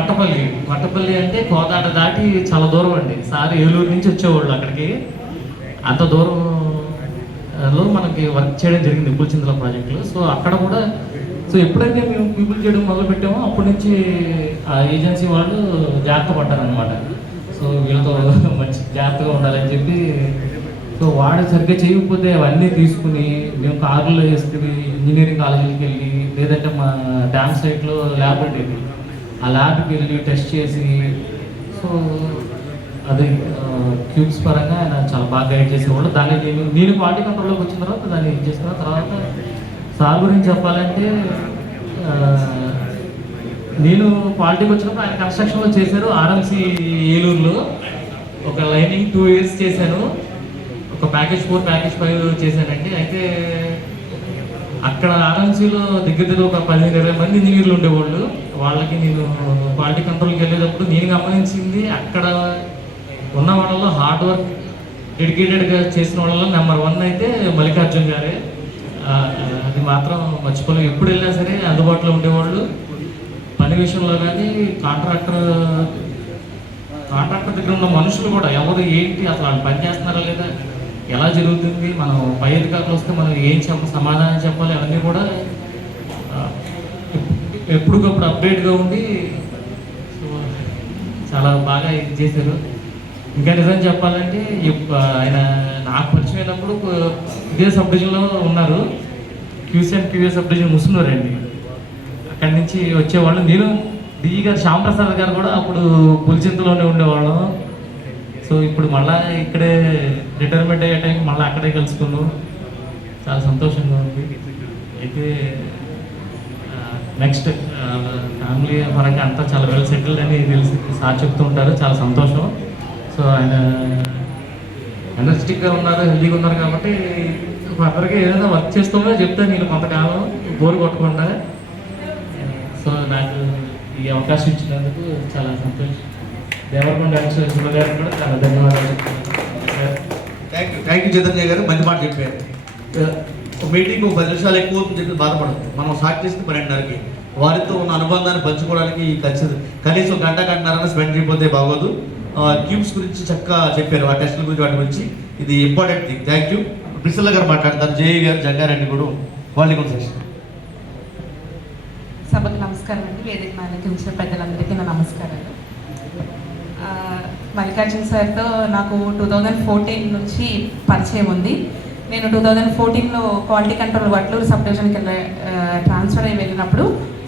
మట్టపల్లి అంటే కోదాడ దాటి చాలా దూరం అండి. సార్ ఏలూరు నుంచి వచ్చేవాళ్ళు అక్కడికి. అంత దూరంలో మనకి వర్క్ చేయడం జరిగింది పులిచింతల ప్రాజెక్టులో. సో అక్కడ కూడా ఎప్పుడైతే మేము పీపుల్ చేయడం మొదలు పెట్టామో అప్పటి నుంచి ఆ ఏజెన్సీ వాళ్ళు జాగ్రత్త పడ్డారనమాట. సో వీళ్ళతో మంచి జాగ్రత్తగా ఉండాలని చెప్పి, సో వాడు సరిగ్గా చేయకపోతే అవన్నీ తీసుకుని మేము కార్లో వేసుకుని ఇంజనీరింగ్ కాలేజీకి వెళ్ళి, లేదంటే మా డ్యామ్ సైట్లో ల్యాబ్ ఉండేది, ఆ ల్యాబ్కి వెళ్ళి టెస్ట్ చేసి, సో అది క్యూబ్స్ పరంగా ఆయన చాలా బాగా గైడ్ చేసేవాళ్ళు. దాన్ని నేను క్వాలిటీ కంట్రోల్లోకి వచ్చిన తర్వాత దాన్ని ఇది చేసుకున్న తర్వాత సార్ గురించి చెప్పాలంటే, నేను క్వాలిటీకి వచ్చినప్పుడు ఆయన కన్స్ట్రక్షన్లో చేశారు. ఆర్ఎంసీ ఏలూరులో ఒక లైనింగ్ 2 years చేశాను. ఒక ప్యాకేజ్ 4, ప్యాకేజ్ 5 చేశానండి. అయితే అక్కడ ఆర్ఎంసీలో దగ్గర ఒక 15-20 మంది ఇంజనీర్లు ఉండేవాళ్ళు. వాళ్ళకి నేను క్వాలిటీ కంట్రోల్కి వెళ్ళేటప్పుడు నేను గమనించింది, అక్కడ ఉన్న వాళ్ళలో హార్డ్ వర్క్ డెడికేటెడ్గా చేసిన వాళ్ళలో నెంబర్ 1 అయితే మల్లికార్జున్ గారే. అది మాత్రం మర్చిపోలేము. ఎప్పుడు వెళ్ళినా సరే అందుబాటులో ఉండేవాళ్ళు. పని విషయంలో కానీ కాంట్రాక్టర్ దగ్గర ఉన్న మనుషులు కూడా ఎవరు ఏంటి అసలు వాళ్ళు పని చేస్తున్నారా లేదా, ఎలా జరుగుతుంది, మనం పై అధికారులు వస్తే మనం ఏం సమాధానం చెప్పాలి, అవన్నీ కూడా ఎప్పటికప్పుడు అప్డేట్గా ఉండి చాలా బాగా ఇది చేశారు. ఇంకా నిజం చెప్పాలంటే ఆయన నాకు పరిచయం అయినప్పుడు ఇదే సబ్ డివిజన్లో ఉన్నారు. QC సబ్ డివిజన్ ముసునూరండి. అక్కడి నుంచి వచ్చేవాళ్ళు. నేను డిఈ గారు శ్యాంప్రసాద్ గారు కూడా అప్పుడు పులిచింతలోనే ఉండేవాళ్ళం. సో ఇప్పుడు మళ్ళీ ఇక్కడే రిటైర్మెంట్ అయ్యే టైంకి మళ్ళీ అక్కడే కలుసుకున్నాం. చాలా సంతోషంగా ఉంది. అయితే నెక్స్ట్ ఫ్యామిలీ పరంగా అంతా చాలా వెల్ సెటిల్డ్ అని తెలిసి సార్ చెప్తూ ఉంటారు. చాలా సంతోషం. సో ఆయన ఎనర్జెటిక్గా ఉన్నారు, హెల్దీగా ఉన్నారు కాబట్టి అందరికీ ఏదైనా వర్క్ చేస్తామో చెప్తే నేను కొంతకాలం బోర్ కొట్టకుండా. సో నాకు ఈ అవకాశం ఇచ్చినందుకు చాలా సంతోషం. దేవరకొండ శివ గారికి కూడా చాలా ధన్యవాదాలు. థ్యాంక్ యూ చైతన్య గారు, మంచి మాట చెప్పారు. మీటింగ్ 10 నిమిషాలు ఎక్కువ చెప్పి బాధపడదు. మనం స్టార్ట్ చేసింది 12:30కి. వారితో ఉన్న అనుబంధాన్ని పంచుకోవడానికి కనీసం గంటన్నర స్పెండ్ అయిపోతే బాగోదు. క్యూబ్స్ గురించి చక్కగా చెప్పారు, ఆ టెస్టుల గురించి, వాటి గురించి. ఇది important thing. Thank you. Principal గారు మాట్లాడతారు. జేఈ గారు, జంగారెడ్డి కూడా వాళ్ళకి సెషన్. సభకు నమస్కారం అండి. వేదిక అలంకరించిన పెద్దలందరికీ నా నమస్కారాలు. మల్లికార్జున్ సార్తో నాకు 2014 నుంచి పరిచయం ఉంది. నేను 2014లో క్వాలిటీ కంట్రోల్ వడ్లూరు సబ్ డివిజన్కి ట్రాన్స్ఫర్ అయ్యి వెళ్ళినప్పుడు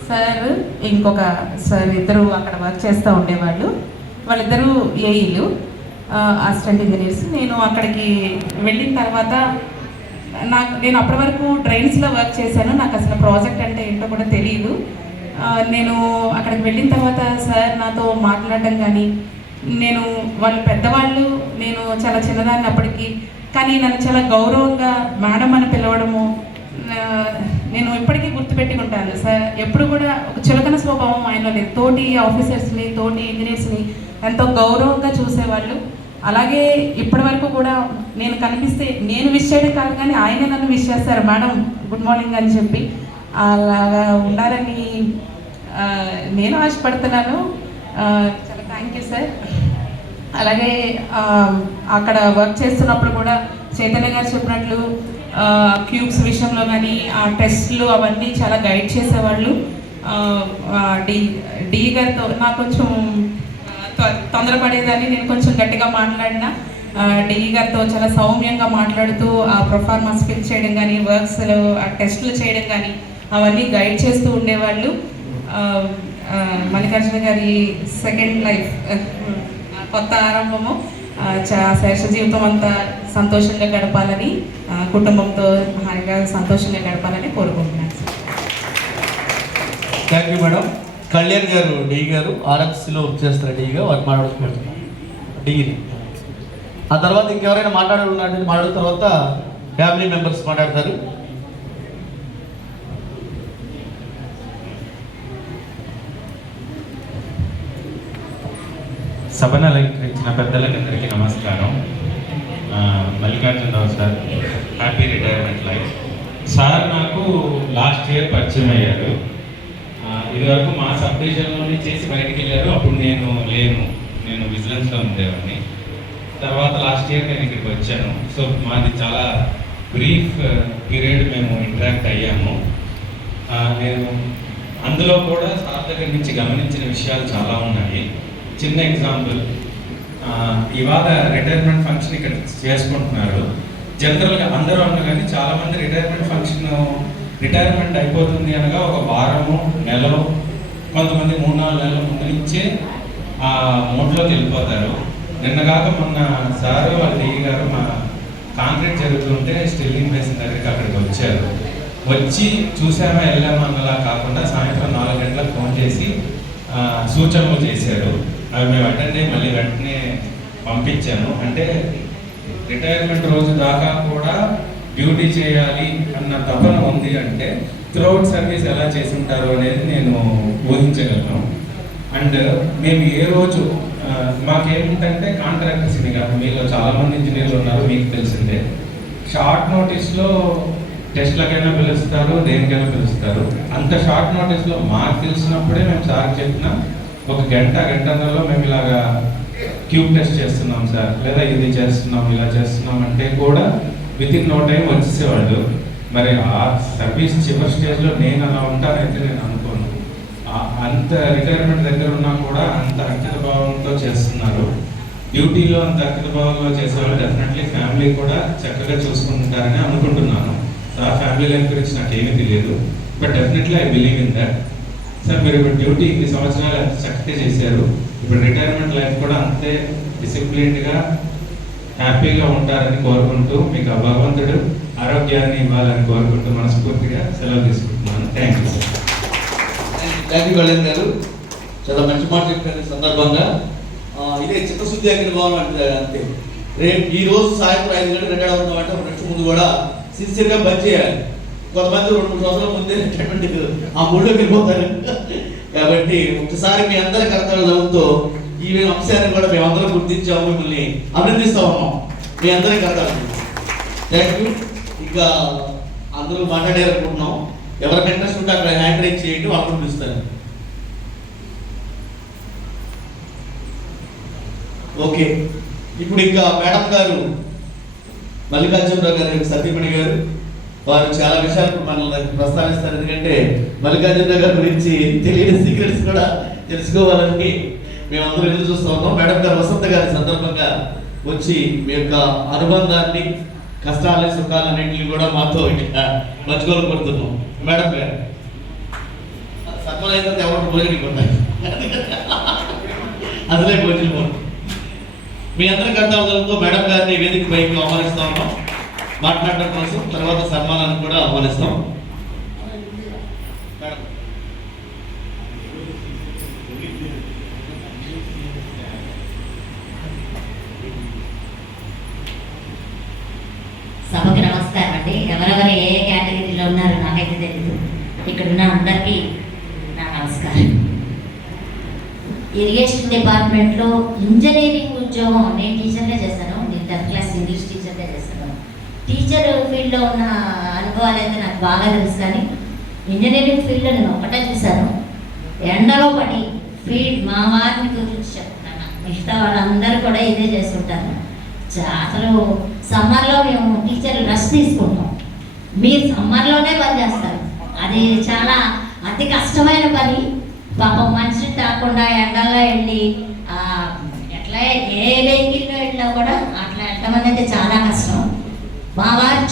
సార్ ఇంకొక సార్ ఇద్దరు అక్కడ వర్క్ చేస్తూ ఉండేవాళ్ళు. వాళ్ళిద్దరూ ఏఈలు, అసిస్టెంట్ ఇంజనీర్స్. నేను అక్కడికి వెళ్ళిన తర్వాత నేను అప్పటి వరకు ట్రైన్స్లో వర్క్ చేశాను. నాకు అసలు ప్రాజెక్ట్ అంటే ఏంటో కూడా తెలియదు. నేను అక్కడికి వెళ్ళిన తర్వాత సార్ నాతో మాట్లాడడం కానీ, వాళ్ళు పెద్దవాళ్ళు, నేను చాలా చిన్నదాన్ని అప్పటికి, కానీ నన్ను చాలా గౌరవంగా మేడం అని పిలవడము నేను ఇప్పటికీ గుర్తుపెట్టుకుంటాను. సార్ ఎప్పుడు కూడా ఒక చులకన స్వభావం ఆయనలో లేదు. తోటి ఆఫీసర్స్ని, తోటి ఇంజనీర్స్ని ఎంతో గౌరవంగా చూసేవాళ్ళు. అలాగే ఇప్పటి వరకు కూడా నేను కనిపిస్తే నేను విష్ చేయడం కాదు, కానీ ఆయనే నన్ను విష్ చేస్తారు, మేడం గుడ్ మార్నింగ్ అని చెప్పి. అలాగా ఉండాలని నేను ఆశపడుతున్నాను. చాలా థ్యాంక్ యూ సార్. అలాగే అక్కడ వర్క్ చేస్తున్నప్పుడు కూడా చైతన్య గారు చెప్పినట్లు క్యూబ్స్ విషయంలో కానీ ఆ టెస్ట్లు అవన్నీ చాలా గైడ్ చేసేవాళ్ళు. డి గారితో నాకు కొంచెం తొందరపడేదాన్ని, నేను కొంచెం గట్టిగా మాట్లాడినా డిఈ గారితో చాలా సౌమ్యంగా మాట్లాడుతూ ఆ పర్ఫార్మెన్స్ ఫిల్ చేయడం కానీ, వర్క్స్లో ఆ టెస్ట్లు చేయడం కానీ అవన్నీ గైడ్ చేస్తూ ఉండేవాళ్ళు. మల్లికార్జున గారి సెకండ్ లైఫ్, కొత్త ఆరంభము, శేష జీవితం అంతా సంతోషంగా గడపాలని, కుటుంబంతో హాయిగా సంతోషంగా గడపాలని కోరుకుంటున్నాను. Thank you madam. కళ్యాణ్ గారు, డి గారు ఆర్ఎఫ్సిలో చేస్తారు. డిగా వారు మాట్లాడుతున్నారు డిని. ఆ తర్వాత ఇంకెవరైనా మాట్లాడిన తర్వాత ఫ్యామిలీ మెంబర్స్ మాట్లాడతారు. సభను అలంకరించిన పెద్దలందరికీ నమస్కారం. Mallikarjunarao sir, happy retirement life. Sir నాకు లాస్ట్ ఇయర్ పరిచయం అయ్యారు. ఇదివరకు మా సబ్ డివిజన్లోనే చేసి బయటికి వెళ్ళారు. అప్పుడు నేను విజిలెన్స్లో ఉండేవాడిని. తర్వాత లాస్ట్ ఇయర్ నేను ఇక్కడికి వచ్చాను. సో మాది చాలా బ్రీఫ్ పీరియడ్ మేము ఇంటరాక్ట్ అయ్యాము. నేను అందులో కూడా సార్ దగ్గర నుంచి గమనించిన విషయాలు చాలా ఉన్నాయి. చిన్న ఎగ్జాంపుల్, ఇవాళ రిటైర్మెంట్ ఫంక్షన్ ఇక్కడ చేసుకుంటున్నారు. జనరల్గా అందరూ అన్నా కానీ చాలామంది రిటైర్మెంట్ అయిపోతుంది అనగా ఒక వారము, నెలలో, కొంతమంది 3-4 నెలల ముందు నుంచే ఆ మోడ్లోకి వెళ్ళిపోతారు. నిన్నగాక మొన్న సారు వాళ్ళ డిఈ గారు మా కాంక్రీట్ జరుగుతుంటే స్టిల్లింగ్ బేసిన్ దగ్గరికి అక్కడికి వచ్చారు. వచ్చి చూసామా వెళ్ళామా అన్నలా కాకుండా సాయంత్రం 4 గంటలకు ఫోన్ చేసి సూచనలు చేశారు. అవి మేము అటెండ్ అయ్యి మళ్ళీ వెంటనే పంపించాను. అంటే రిటైర్మెంట్ రోజు దాకా కూడా డ్యూటీ చేయాలి అన్న తపన ఉంది అంటే త్రూఅవుట్ సర్వీస్ ఎలా చేసి ఉంటారు అనేది నేను ఊహించగలను. అండ్ మేము ఏ రోజు మాకేంటంటే కాంట్రాక్టర్స్ మీలో చాలామంది ఇంజనీర్లు ఉన్నారు, మీకు తెలిసిందే. షార్ట్ నోటీస్లో టెస్ట్లకైనా పిలుస్తారు, దేనికైనా పిలుస్తారు. అంత షార్ట్ నోటీస్లో మాకు తెలిసినప్పుడే మేము సార్ చెప్పిన ఒక గంటన్నరలో మేము ఇలాగా క్యూబ్ టెస్ట్ చేస్తున్నాం సార్, లేదా ఇది చేస్తున్నాం, ఇలా చేస్తున్నాం అంటే కూడా వితిన్ నో టైం వచ్చేసేవాళ్ళు. మరి ఆ సర్వీస్ చివరి స్టేజ్లో నేను అలా ఉంటానైతే నేను అనుకోను. అంత రిటైర్మెంట్ దగ్గర ఉన్నా కూడా అంత అంకిత భావంతో చేస్తున్నారు. డ్యూటీలో అంత అంకిత భావంలో చేసేవాళ్ళు డెఫినెట్లీ ఫ్యామిలీ కూడా చక్కగా చూసుకుంటారని అనుకుంటున్నాను. ఆ ఫ్యామిలీ లైఫ్ గురించి నాకేమీ తెలియదు, but definitely I believe in that. Sir మీరు ఇప్పుడు డ్యూటీ ఇన్ని సంవత్సరాలు అంత చక్కగా చేశారు, ఇప్పుడు రిటైర్మెంట్ లైఫ్ కూడా అంతే డిసిప్లిన్డ్గా హ్యాపీగా ఉంటారని కోరుకుంటూ మీకు ఆ భగవంతుడు ఆరోగ్యాన్ని ఇవ్వాలని కోరుకుంటూ మనస్ఫూర్తిగా సెలవు తీసుకుంటున్నాను. Thank you sir. Thank you Kalyan గారు, చాలా మంచి మాట చెప్పిన సందర్భంగా. ఇదే చిత్తశుద్ధి అంకిత భావం అంటే అంతే. రేపు ఈ రోజు సాయంత్రం 5 గంటలకు రిటైర్ అవుతాం అంటే నెక్స్ట్ ముందు కూడా సిన్సియర్గా పని చేయాలి. కొంతమంది 2-3 సంవత్సరాల ముందే రిటైర్మెంట్ ఆ మూడులోకి వెళ్ళిపోతారు. కాబట్టి ఒకసారి మీ అందరి కర్తవ్యాలతో ఈ అంశాన్ని కూడా మేమందరం గుర్తించాము, మిమ్మల్ని అభినందిస్తూ ఉన్నాం. మీ అందరి కర్తవ్యం. Thank you. ఇంకా అందరూ మాట్లాడారనుకుంటున్నాం. ఎవరికి ఇంట్రెస్ట్ ఉంటే అక్కడ హ్యాండ్ రైజ్ చేయండి, వాళ్ళు పిలుస్తారు. ఓకే, ఇప్పుడు ఇంకా మేడం గారు మల్లికార్జునరావు గారు సతీమణి గారు వారు చాలా విషయాలు మనల్ని ప్రస్తావిస్తారు. ఎందుకంటే మల్లికార్జునరావు గారి గురించి తెలియని సీక్రెట్స్ కూడా తెలుసుకోవాలని మేమందరం ఎదురు చూస్తూ ఉన్నాం. మేడం గారు వసంత గారి సందర్భంగా వచ్చి మీ యొక్క అనుబంధాన్ని, కష్టాలు, సుఖాలన్నింటినీ కూడా మాతో పంచుకోవాలనుకుంటున్నాం. మేడం గారు సత్వరైతే ఎవరు భోజనం కొట్టారు, అసలే భోజనం. మీ అందరి కర్తవ్యాలతో మేడం గారిని వేదిక పైకి ఆహ్వానిస్తా ఉన్నాం మాట్లాడడం కోసం. తర్వాత సన్మానాన్ని కూడా ఆహ్వానిస్తాం. సభకి నమస్కారం అండి. ఎవరెవరు ఏ కేటగిరీలో ఉన్నారో నాకైతే తెలియదు. ఇక్కడ ఉన్న అందరికీ నా నమస్కారం. ఇరిగేషన్ డిపార్ట్మెంట్లో ఇంజనీరింగ్ ఉద్యోగం నేను టీచర్గా చేశాను. నేను 10th క్లాస్ ఇంగ్లీష్ టీచర్గా చేశాను. టీచర్ ఫీల్డ్లో ఉన్న అనుభవాలు అయితే నాకు బాగా తెలుసు. కానీ ఇంజనీరింగ్ ఫీల్డ్లో నేను ఒకటే చూశాను, ఎండలో పడి ఫీల్డ్ మా వారిని గురించి చెప్తాను. మిగతా వాళ్ళందరూ కూడా ఇదే చేస్తుంటారు. అసలు సమ్మర్లో మేము టీచర్లు రెస్ట్ తీసుకుంటాం, మీరు సమ్మర్లోనే పని చేస్తారు. అది చాలా అతి కష్టమైన పని. పాపం మనిషి కాకుండా ఎండల్లో వెళ్ళి ఎట్లా ఏ వెహికల్లో వెళ్ళినా కూడా అట్లా వెళ్ళడం అనేది చాలా కష్టం. మా వారు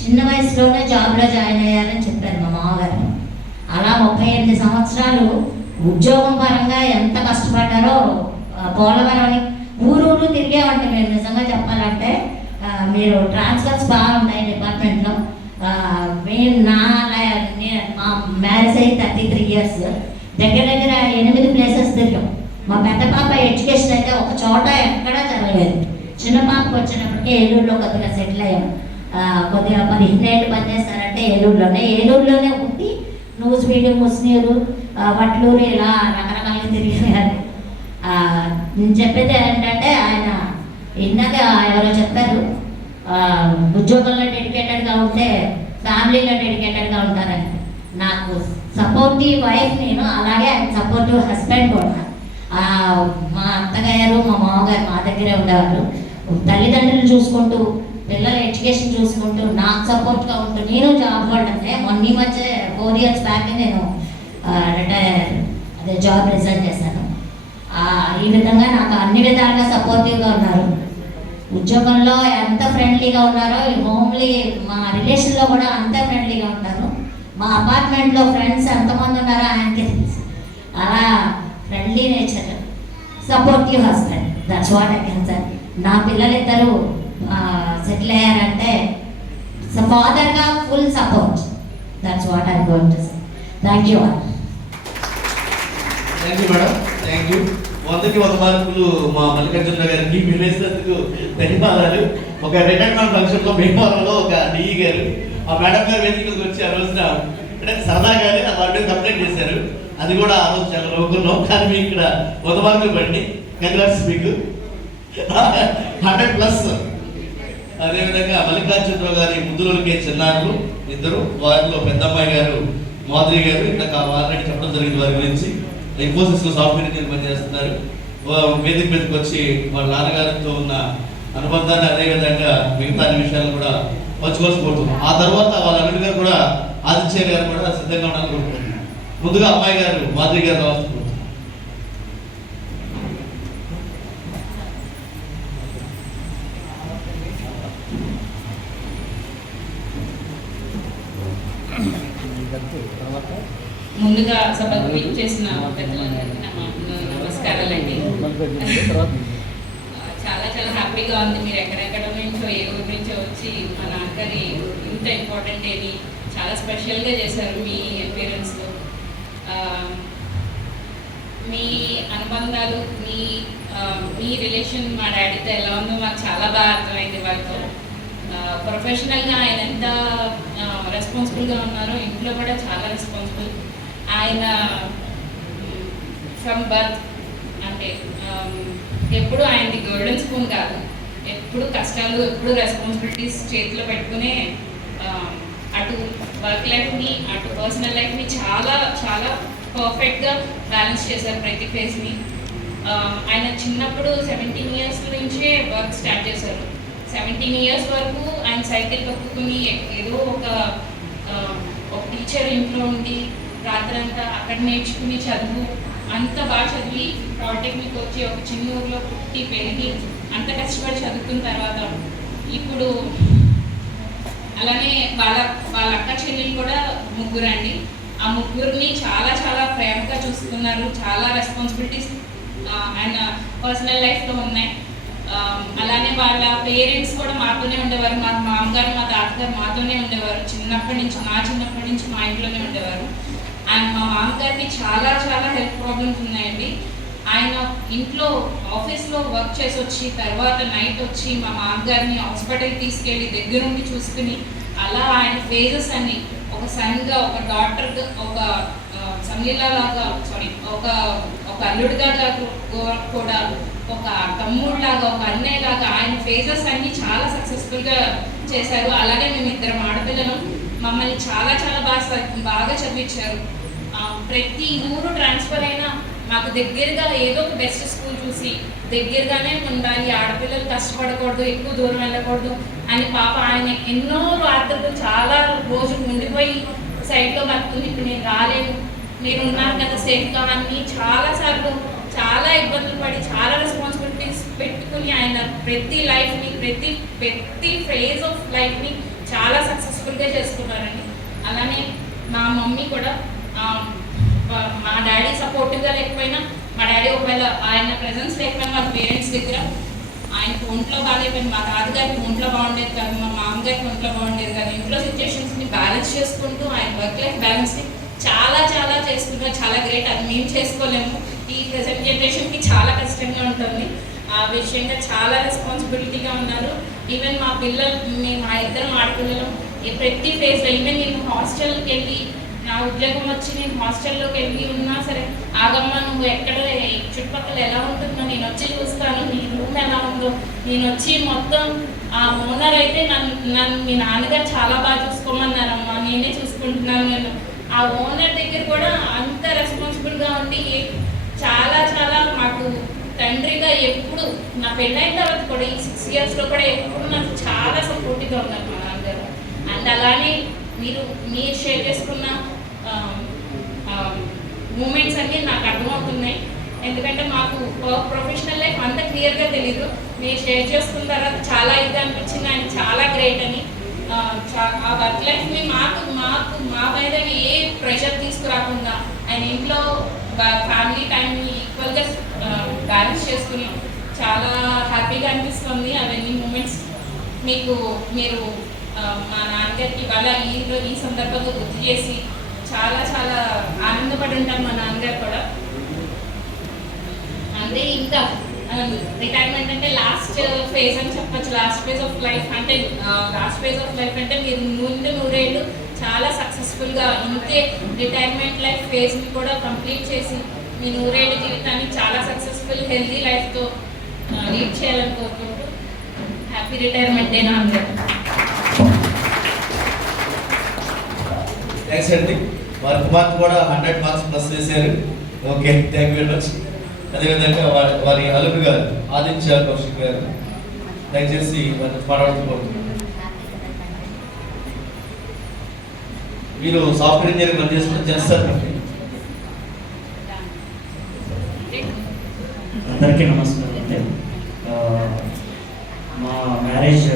చిన్న వయసులోనే జాబ్లో జాయిన్ అయ్యారని చెప్పారు మా మామగారు. అలా 38 సంవత్సరాలు ఉద్యోగం పరంగా ఎంత కష్టపడ్డారో. పోలవరం ఊరు తిరిగామంటే మేము నిజంగా చెప్పాలంటే. మీరు ట్రాన్స్ఫర్స్ బాగున్నాయి డిపార్ట్మెంట్లో. మా మ్యారేజ్ అయ్యి 33 ఇయర్స్, దగ్గర 8 ప్లేసెస్ తిరిగాం. మా పెద్ద పాప ఎడ్యుకేషన్ అయితే ఒక చోట ఎక్కడా జరగలేదు. చిన్న పాపకు వచ్చినప్పటికీ ఏలూరులో కొద్దిగా సెటిల్ అయ్యాం. కొద్దిగా 15 ఏళ్ళు పనిచేస్తారంటే ఏలూరులోనే ఉండి నూజివీడు, ముస్నీరు, వట్లూరు ఇలా రకరకాలుగా తిరిగారు. నేను చెప్పేది ఏంటంటే, ఆయన ఇందాక ఎవరో చెప్పారు ఉద్యోగంలో డెడికేటెడ్గా ఉంటే ఫ్యామిలీలో డెడికేటెడ్గా ఉంటారని. నాకు సపోర్టివ్ వైఫ్ నేను, అలాగే ఆయన సపోర్టివ్ హస్బెండ్ కూడా. మా అత్తగారు మా మామగారు మా దగ్గరే ఉండేవారు. తల్లిదండ్రులు చూసుకుంటూ, పిల్లల ఎడ్యుకేషన్ చూసుకుంటూ, నాకు సపోర్ట్గా ఉంటూ నేను జాబ్ హోల్డర్నే. మొన్న మధ్య 4 years బ్యాక్ నేను జాబ్ రిజైన్ చేశాను. ఈ విధంగా నాకు అన్ని విధాలుగా సపోర్టివ్గా ఉన్నారు. ఉద్యోగంలో ఎంత ఫ్రెండ్లీగా ఉన్నారో, హోమ్లీ మా రిలేషన్లో కూడా అంతే ఫ్రెండ్లీగా ఉంటారు. మా అపార్ట్మెంట్లో ఫ్రెండ్స్ ఎంతమంది ఉన్నారో ఆయనకి తెలుసు. అలా friendly nature, supportive husband, that's what I can say. నా పిల్లలిద్దరూ సెటిల్ అయ్యారంటే ఫాదర్గా full support. That's what I going to say. Thank you all. Thank you madam, thank you. 100కి 100 మార్కులు మా మల్లికార్జునరావు గారికి మీరు వేసినందుకు ధన్యవాదాలు. ఒక రిటైర్మెంట్ ఫంక్షన్లో భీమవరంలో ఒక డిఈ గారు ఆ మేడం గారు వేదికలకు వచ్చి ఆ రోజున అంటే సరదాగానే వారి మీద కంప్లైంట్ చేశారు. అది కూడా ఆ రోజు చాలా నవ్వుకున్నాం. కానీ మీకు ఇక్కడ 100 మార్కులు పడి కంగ్రాట్స్ మీకు 100+. అదేవిధంగా మల్లికార్జునరావు గారి ముద్దులకే చిన్నారులు ఇద్దరు, వారిలో పెద్ద అమ్మాయి గారు మాధురి గారు, ఇందాక ఆల్రెడీ చెప్పడం జరిగింది వారి గురించి. ఇన్ఫోసిస్లో సాఫ్ట్వేర్ ఇంజనీర్ పనిచేస్తున్నారు. వేదిక మీదకి వచ్చి వాళ్ళ నాన్నగారితో ఉన్న అనుబంధాన్ని అదేవిధంగా మిగతా అన్ని విషయాలు కూడా పంచుకోవాల్సి కోరుతున్నాం. ఆ తర్వాత వాళ్ళ అల్లుడి గారు కూడా ఆదిత్య గారు కూడా సిద్ధంగా ఉండాలని కోరుకుంటున్నాం. ముందుగా అమ్మాయి గారు మాధురి గారు రావాల్సి కోరుతున్నాం. ముందుగా సభకు చేసిన పెద్దలందరికీ నమస్కారాలండి. చాలా చాలా హ్యాపీగా ఉంది. మీరు ఎక్కడెక్కడ నుంచో ఏ ఊరి నుంచో వచ్చి మా నాన్నగారి ఇంత ఇంపార్టెంట్ ఏది చాలా స్పెషల్గా చేశారు మీ అపియరెన్స్లో. మీ అనుబంధాలు, మీ రిలేషన్ మా డాడీతో ఎలా ఉందో మాకు చాలా బాగా అర్థమైంది. వాళ్ళతో ప్రొఫెషనల్గా ఆయన ఎంత రెస్పాన్సిబుల్గా ఉన్నారో ఇంట్లో కూడా చాలా రెస్పాన్సిబుల్. ఆయన ఫ్రమ్ బర్త్ అంటే ఎప్పుడు ఆయనది గోల్డెన్ స్పూన్ కాదు, ఎప్పుడు కష్టాలు, ఎప్పుడు రెస్పాన్సిబిలిటీస్ చేతిలో పెట్టుకునే అటు వర్క్ లైఫ్ని అటు పర్సనల్ లైఫ్ని చాలా చాలా పర్ఫెక్ట్గా బ్యాలెన్స్ చేశారు ప్రతి ఫేజ్ని. ఆయన చిన్నప్పుడు 17 years నుంచే వర్క్ స్టార్ట్ చేశారు. 17 years వరకు ఆయన సైకిల్ తొక్కుని ఏదో ఒక టీచర్ ఇంట్లో ఉండి రాత్రంతా అక్కడ నేర్చుకుని చదువు అంత బాగా చదివి పాలిటెక్నిక్ వచ్చి ఒక చిన్న ఊర్లో పుట్టి పెరిగి అంత కష్టపడి చదువుకున్న తర్వాత ఇప్పుడు అలానే వాళ్ళ అక్క చెల్లెలు కూడా ముగ్గురండి. ఆ ముగ్గురిని చాలా చాలా ప్రేమగా చూస్తున్నారు. చాలా రెస్పాన్సిబిలిటీస్ ఆయన పర్సనల్ లైఫ్లో ఉన్నాయి. అలానే వాళ్ళ పేరెంట్స్ కూడా మాతోనే ఉండేవారు. మా మామగారు మా తాతగారు మాతోనే ఉండేవారు. చిన్నప్పటి నుంచి మా ఇంట్లోనే ఉండేవారు. అండ్ మా మామగారికి చాలా చాలా హెల్త్ ప్రాబ్లమ్స్ ఉన్నాయండి. ఆయన ఇంట్లో ఆఫీస్లో వర్క్ చేసి వచ్చి తర్వాత నైట్ వచ్చి మా మామగారిని హాస్పిటల్కి తీసుకెళ్ళి దగ్గరుండి చూసుకుని అలా ఆయన ఫేజెస్ అన్ని ఒక సన్గా, ఒక డాక్టర్గా, ఒక సంగీలాగా ఒక అల్లుడిగా కూడా, ఒక తమ్ముడిలాగా, ఒక అన్నయ్యలాగా ఆయన ఫేజెస్ అన్ని చాలా సక్సెస్ఫుల్గా చేశారు. అలాగే మేము ఇద్దరం ఆడపిల్లలు. మమ్మల్ని చాలా చాలా బాగా చదివించారు. ప్రతి ఊరు ట్రాన్స్ఫర్ అయినా మాకు దగ్గరగా ఏదో ఒక బెస్ట్ స్కూల్ చూసి దగ్గరగానే ఉండాలి, ఆడపిల్లలు కష్టపడకూడదు, ఎక్కువ దూరం వెళ్ళకూడదు అని పాప ఆయన ఎన్నో రాత్రులు చాలా రోజులు ఉండిపోయి సైడ్లో బతుకుని ఇప్పుడు నేను రాలేను, నేను ఉన్నాను కదా సేఫ్గా అని చాలాసార్లు చాలా ఇబ్బందులు పడి చాలా రెస్పాన్సిబిలిటీస్ పెట్టుకుని ఆయన ప్రతి లైఫ్ని ప్రతి ఫేజ్ ఆఫ్ లైఫ్ని చాలా సక్సెస్ఫుల్గా చేసుకున్నారండి. అలానే మా మమ్మీ కూడా మా డాడీ సపోర్టివ్గా లేకపోయినా, మా డాడీ ఒకవేళ ఆయన ప్రెజెన్స్ లేకపోయినా వాళ్ళ పేరెంట్స్ దగ్గర ఆయనకు ఒంట్లో బాగాలేకపోయింది, మా తాతగారికి ఒంట్లో బాగుండేది కాదు, మా మామగారికి ఒంట్లో బాగుండేది కాదు. ఇంట్లో సిచ్యుయేషన్స్ని బ్యాలెన్స్ చేసుకుంటూ ఆయన వర్క్ లైఫ్ బ్యాలెన్స్ని చాలా చాలా చేసుకుంటున్నారు. చాలా గ్రేట్. అది మేము చేసుకోలేము. ఈ ప్రెజెంట్ జనరేషన్కి చాలా కష్టంగా ఉంటుంది. ఆ విషయంగా చాలా రెస్పాన్సిబిలిటీగా ఉన్నారు. ఈవెన్ మా పిల్లలు, మా ఇద్దరం ఆడపిల్లలు ప్రతి ఫేజ్లో, ఈవెన్ నేను హాస్టల్కి వెళ్ళి నా ఉద్యోగం వచ్చి నేను హాస్టల్లోకి వెళ్ళి ఉన్నా సరే, ఆగమ్మ నువ్వు ఎక్కడ చుట్టుపక్కల ఎలా ఉంటుందో నేను వచ్చి చూస్తాను, నీ రూమ్ ఎలా ఉందో నేను వచ్చి మొత్తం. ఆ ఓనర్ అయితే నన్ను మీ నాన్నగారు చాలా బాగా చూసుకోమన్నారమ్మా, నేనే చూసుకుంటున్నాను. నేను ఆ ఓనర్ దగ్గర కూడా అంత రెస్పాన్సిబుల్గా ఉండి చాలా చాలా మాకు తండ్రిగా ఎప్పుడు నా పెళ్ళైన తర్వాత కూడా ఈ 6 yearsలో కూడా ఎప్పుడు నాకు చాలా సపోర్టివ్గా ఉన్నారు మా నాన్నగారు. అండ్ అలానే మీరు షేర్ చేసుకున్న మూమెంట్స్ అన్నీ నాకు అర్థమవుతున్నాయి. ఎందుకంటే మాకు ప్రొఫెషనల్ లైఫ్ అంత క్లియర్గా తెలీదు. మీరు షేర్ చేసుకున్న తర్వాత చాలా ఇదిగా అనిపించింది. ఆయన చాలా గ్రేట్ అని. ఆ వర్క్ లైఫ్ని మా మీద ఏ ప్రెషర్ తీసుకురాకుండా ఆయన ఇంట్లో ఫ్యామిలీ టైంని ఈక్వల్గా బ్యాలెన్స్ చేసుకుని చాలా హ్యాపీగా అనిపిస్తుంది. అవన్నీ మూమెంట్స్ మీరు మా నాన్నగారికి ఇవాళ ఈ సందర్భంగా గుర్తు చేసి చాలా చాలా ఆనందపడి ఉంటాను. మా నాన్నగారు కూడా అంటే ఇంకా రిటైర్మెంట్ అంటే లాస్ట్ ఫేజ్ అని చెప్పచ్చు. లాస్ట్ ఫేజ్ ఆఫ్ లైఫ్ అంటే మీరు నూరేళ్ళు చాలా సక్సెస్ఫుల్గా ఇంతే రిటైర్మెంట్ లైఫ్ ఫేజ్ని కూడా కంప్లీట్ చేసి మీ నూరేళ్ళ జీవితాన్ని చాలా సక్సెస్ఫుల్ హెల్తీ లైఫ్తో లీడ్ చేయాలని కోరుకుంటూ హ్యాపీ రిటైర్మెంట్ డే నా అందరూ. థ్యాంక్స్ అండి. వారి కుమార్తె కూడా 100 మార్క్స్ ప్లస్ వేశారు. Okay, thank you very much. అదేవిధంగా వారి అల్లుడు గారు ఆదిత్య కౌశిక్ గారు దయచేసి వారిని మాట్లాడుకోబోతున్నారు. మీరు సాఫ్ట్వేర్ ఇంజనీర్ పని చేసుకుని చేస్తారు. అందరికీ నమస్కారం అండి. మా మ్యారేజ్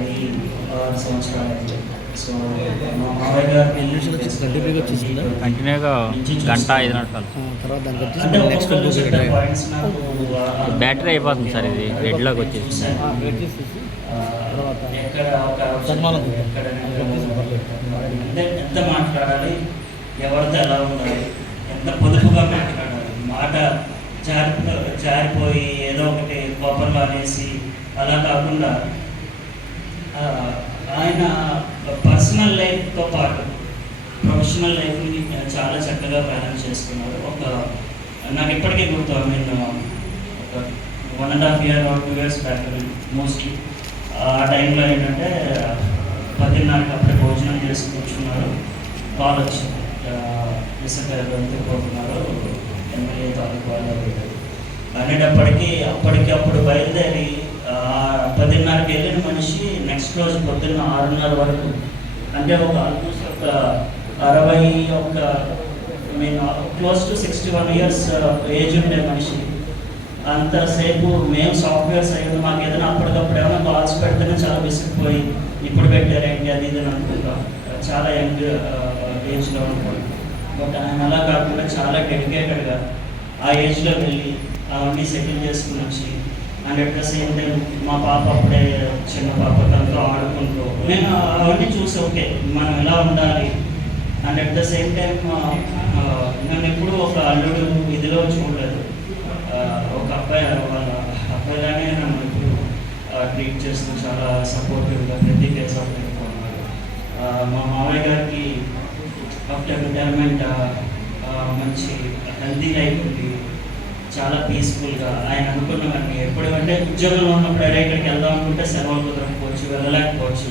అయ్యి 6 సంవత్సరాలు అయింది. సో మా మామయ్య గారు కంటిన్యూగా గంట 5 నిమిషాలు బ్యాటరీ అయిపోతుంది సార్. ఇది రెడ్లోకి వచ్చేసి ఎంత మాట్లాడాలి, ఎవరితో ఎలా ఉండాలి, ఎంత పొదుపుగా మాట్లాడాలి, మాట జారిపోయి ఏదో ఒకటి కోపంలో అనేసి అలా కాకుండా ఆయన పర్సనల్ లైఫ్తో పాటు ప్రొఫెషనల్ లైఫ్ని చాలా చక్కగా బ్యాలెన్స్ చేసుకున్నారు. నాకు ఇప్పటికీ గుర్తు, ఒక 1.5 year or 2 years back mostly ఆ టైంలో ఏంటంటే 10:30కి అప్పుడే భోజనం చేసి కూర్చున్నారు. కాల్ వచ్చింది, విశాఖలో పోతున్నారు ఎమ్మెల్యే తాలూకు అనేటప్పటికీ అప్పటికప్పుడు బయలుదేరి 10:30కి వెళ్ళిన మనిషి నెక్స్ట్ రోజు పొద్దున్న 6:30 వరకు, అంటే ఒక ఆల్మోస్ట్ ఒక 61 క్లోజ్ టు 61 years ఏజ్ ఉండే మనిషి. అంతసేపు మేము సాఫ్ట్వేర్స్ అయ్యింది, మాకు ఏదైనా అప్పటికప్పుడు ఏమైనా కాల్స్ పెడితేనే చాలా విసిగిపోయి ఇప్పుడు పెట్టారేంటి అది ఇది అని అనుకుంటాం. చాలా యంగ్ ఏజ్లో ఉంటాం. బట్ ఆయన అలా కాకుండా చాలా డెడికేటెడ్గా ఆ ఏజ్లో వెళ్ళి అవన్నీ సెటిల్ చేసుకుని వచ్చి, and at the same time మా పాప అప్పుడే చిన్న పాప తనతో ఆడుకుంటూ నేను అవన్నీ చూసి ఓకే మనం ఎలా ఉండాలి. And at the same time నన్ను ఎప్పుడూ ఒక అల్లుడు ఇదిలో చూడలేదు. ఒక వాళ్ళ అబ్బాయిలానే నన్ను ఇప్పుడు ట్రీట్ చేస్తూ చాలా సపోర్టివ్గా ప్రతి కేసు ఉన్నారు. మా మామయ్య గారికి ఆఫ్టర్ రిటైర్మెంట్ మంచి హెల్తీ లైఫ్ ఉంది, చాలా పీస్ఫుల్గా. ఆయన అనుకున్నవన్నీ ఎప్పుడంటే ఉద్యోగంలో ఉన్నప్పుడు ఇక్కడికి వెళ్దాం అనుకుంటే సెలవులు కుదరకపోవచ్చు, వెళ్ళలేకపోవచ్చు.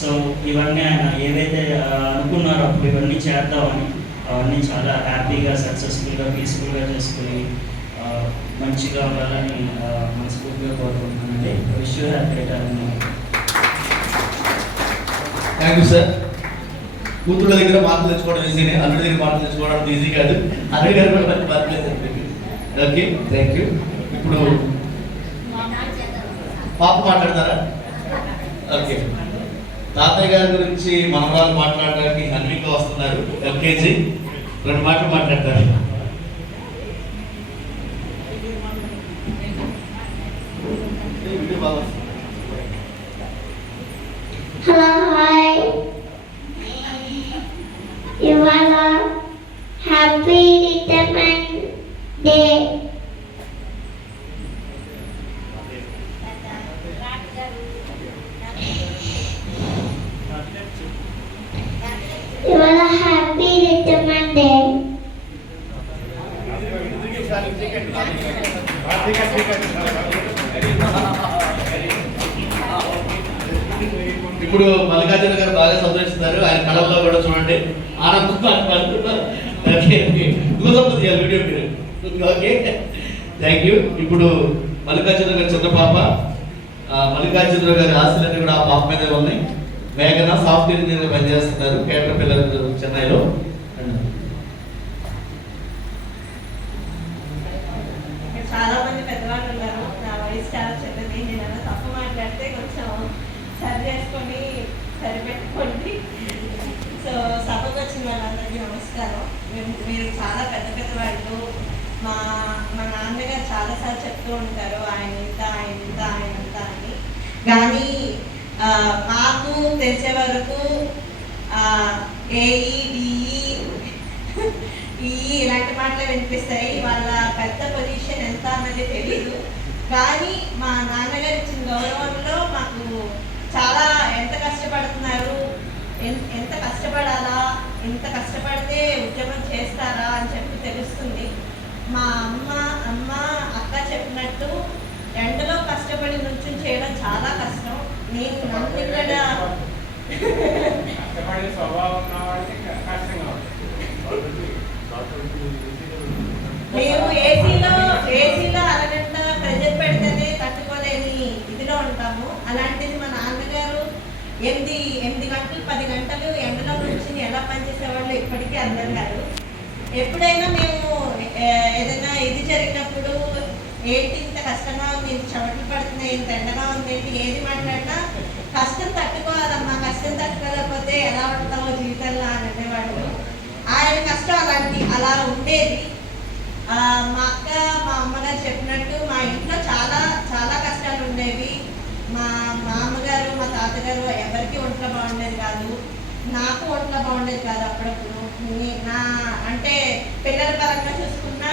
సో ఇవన్నీ ఆయన ఏవైతే అనుకున్నారో అప్పుడు ఇవన్నీ చేద్దామని అవన్నీ చాలా హ్యాపీగా సక్సెస్ఫుల్గా పీస్ఫుల్గా చేసుకుని మంచిగా ఉండాలని మనస్ఫూర్తిగా కోరుకుంటున్నానండి. Wish you happy retirement. Thank you sir. కూతుళ్ళ దగ్గర మార్కులు తెచ్చుకోవడం ఈజీనే, అల్లుడి దగ్గర మార్కులు తెచ్చుకోవడం ఈజీ కాదు. అల్లుడి గారు కూడా మంచి మార్కులు తెచ్చారు. Okay, thank you. ఇప్పుడు పాప మాట్లాడతారా? ఓకే, తాతయ్య గారి గురించి మనవరాలు మాట్లాడడానికి హన్విక వస్తున్నారు. ఎల్కేజీ 2 మాటలు మాట్లాడతారు. Hello, hi. ఇవాళ హ్యాపీ రిటైర్మెంట్ డే. ఇవాళ హ్యాపీ రిటైర్మెంట్ డే. ఇప్పుడు మల్లికార్జున గారు బాగా సంతోషిస్తారు. ఆయన కళల్లో కూడా చూడండి ఆనందంతో పడుతున్నారు. వీడియో మీరు. Okay, thank you. ఇప్పుడు మల్లికార్జున గారి చిన్న పాప, మల్లికార్జున గారి ఆశలన్నీ కూడా ఆ పాప మీద ఉన్నాయి. వేగన సాఫ్ట్వేర్ ఇంజనీర్ పనిచేస్తున్నారు కేటర్ పిల్లలు చెన్నైలో. చాలా మంది పెద్దవాళ్ళు ఉన్నారు, నా వయసు చాలా చిన్నది, నేను తప్పు మాట్లాడితే కొంచెం సరి చేసుకొని సరిపెట్టుకోండి. సో సభకు వచ్చిన వాళ్ళందరికీ నమస్కారం. మీరు చాలా పెద్ద పెద్ద వాళ్ళు. మా నాన్నగారు చాలాసార్లు చెప్తూ ఉంటారు ఆయన ఇంత ఆయన ఇంత ఆయన ఇంత అని. కానీ మాకు తెలిసే వరకు ఇలాంటి మాటలు వినిపిస్తాయి. వాళ్ళ పెద్ద పొజిషన్ ఎంత అన్నది తెలీదు. కానీ మా నాన్నగారు ఇచ్చిన గౌరవంలో మాకు చాలా ఎంత కష్టపడుతున్నారు, ఎంత కష్టపడాలా, ఎంత కష్టపడితే ఉద్యమం చేస్తారా అని చెప్పి తెలుస్తుంది. మా అమ్మ అక్క చెప్పినట్టు ఎండలో కష్టపడి నుంచుని చేయడం చాలా కష్టం. నేను నన్ను ఇక్కడ కష్టపడే స్వభావం ఉన్న వాళ్ళకి కష్టంగా మేము ఏసీలో అరగంట ప్రెజర్ పెడితేనే తట్టుకోలేని ఇదిలో ఉంటాము. అలాంటిది మా నాన్నగారు 8 గంటలు 10 గంటలు ఎండలో నుంచి ఎలా పనిచేసేవాళ్ళు ఇప్పటికీ అర్థం కాదు. ఎప్పుడైనా మేము ఏదైనా ఇది జరిగినప్పుడు ఏంటి ఇంత కష్టంగా ఉంది, ఇంత చెమటలు పడుతున్నాయి, ఇంత ఎండగా ఉంది, ఏది మాట్లాడినా కష్టం తట్టుకోవాలమ్మా, కష్టం తట్టుకోలేకపోతే ఎలా ఉంటామో జీవితంలో అని అనేవాళ్ళు. ఆయన కష్టం అలా ఉండేది. మా అక్క మా అమ్మగారు చెప్పినట్టు మా ఇంట్లో చాలా చాలా కష్టాలు ఉండేవి. మా మామగారు మా తాతగారు ఎవరికి ఒంట్లో బాగుండేది కాదు, నాకు ఒంట్లో బాగుండేది కాదు. అప్పుడప్పుడు అంటే పిల్లల పరంగా చూసుకున్నా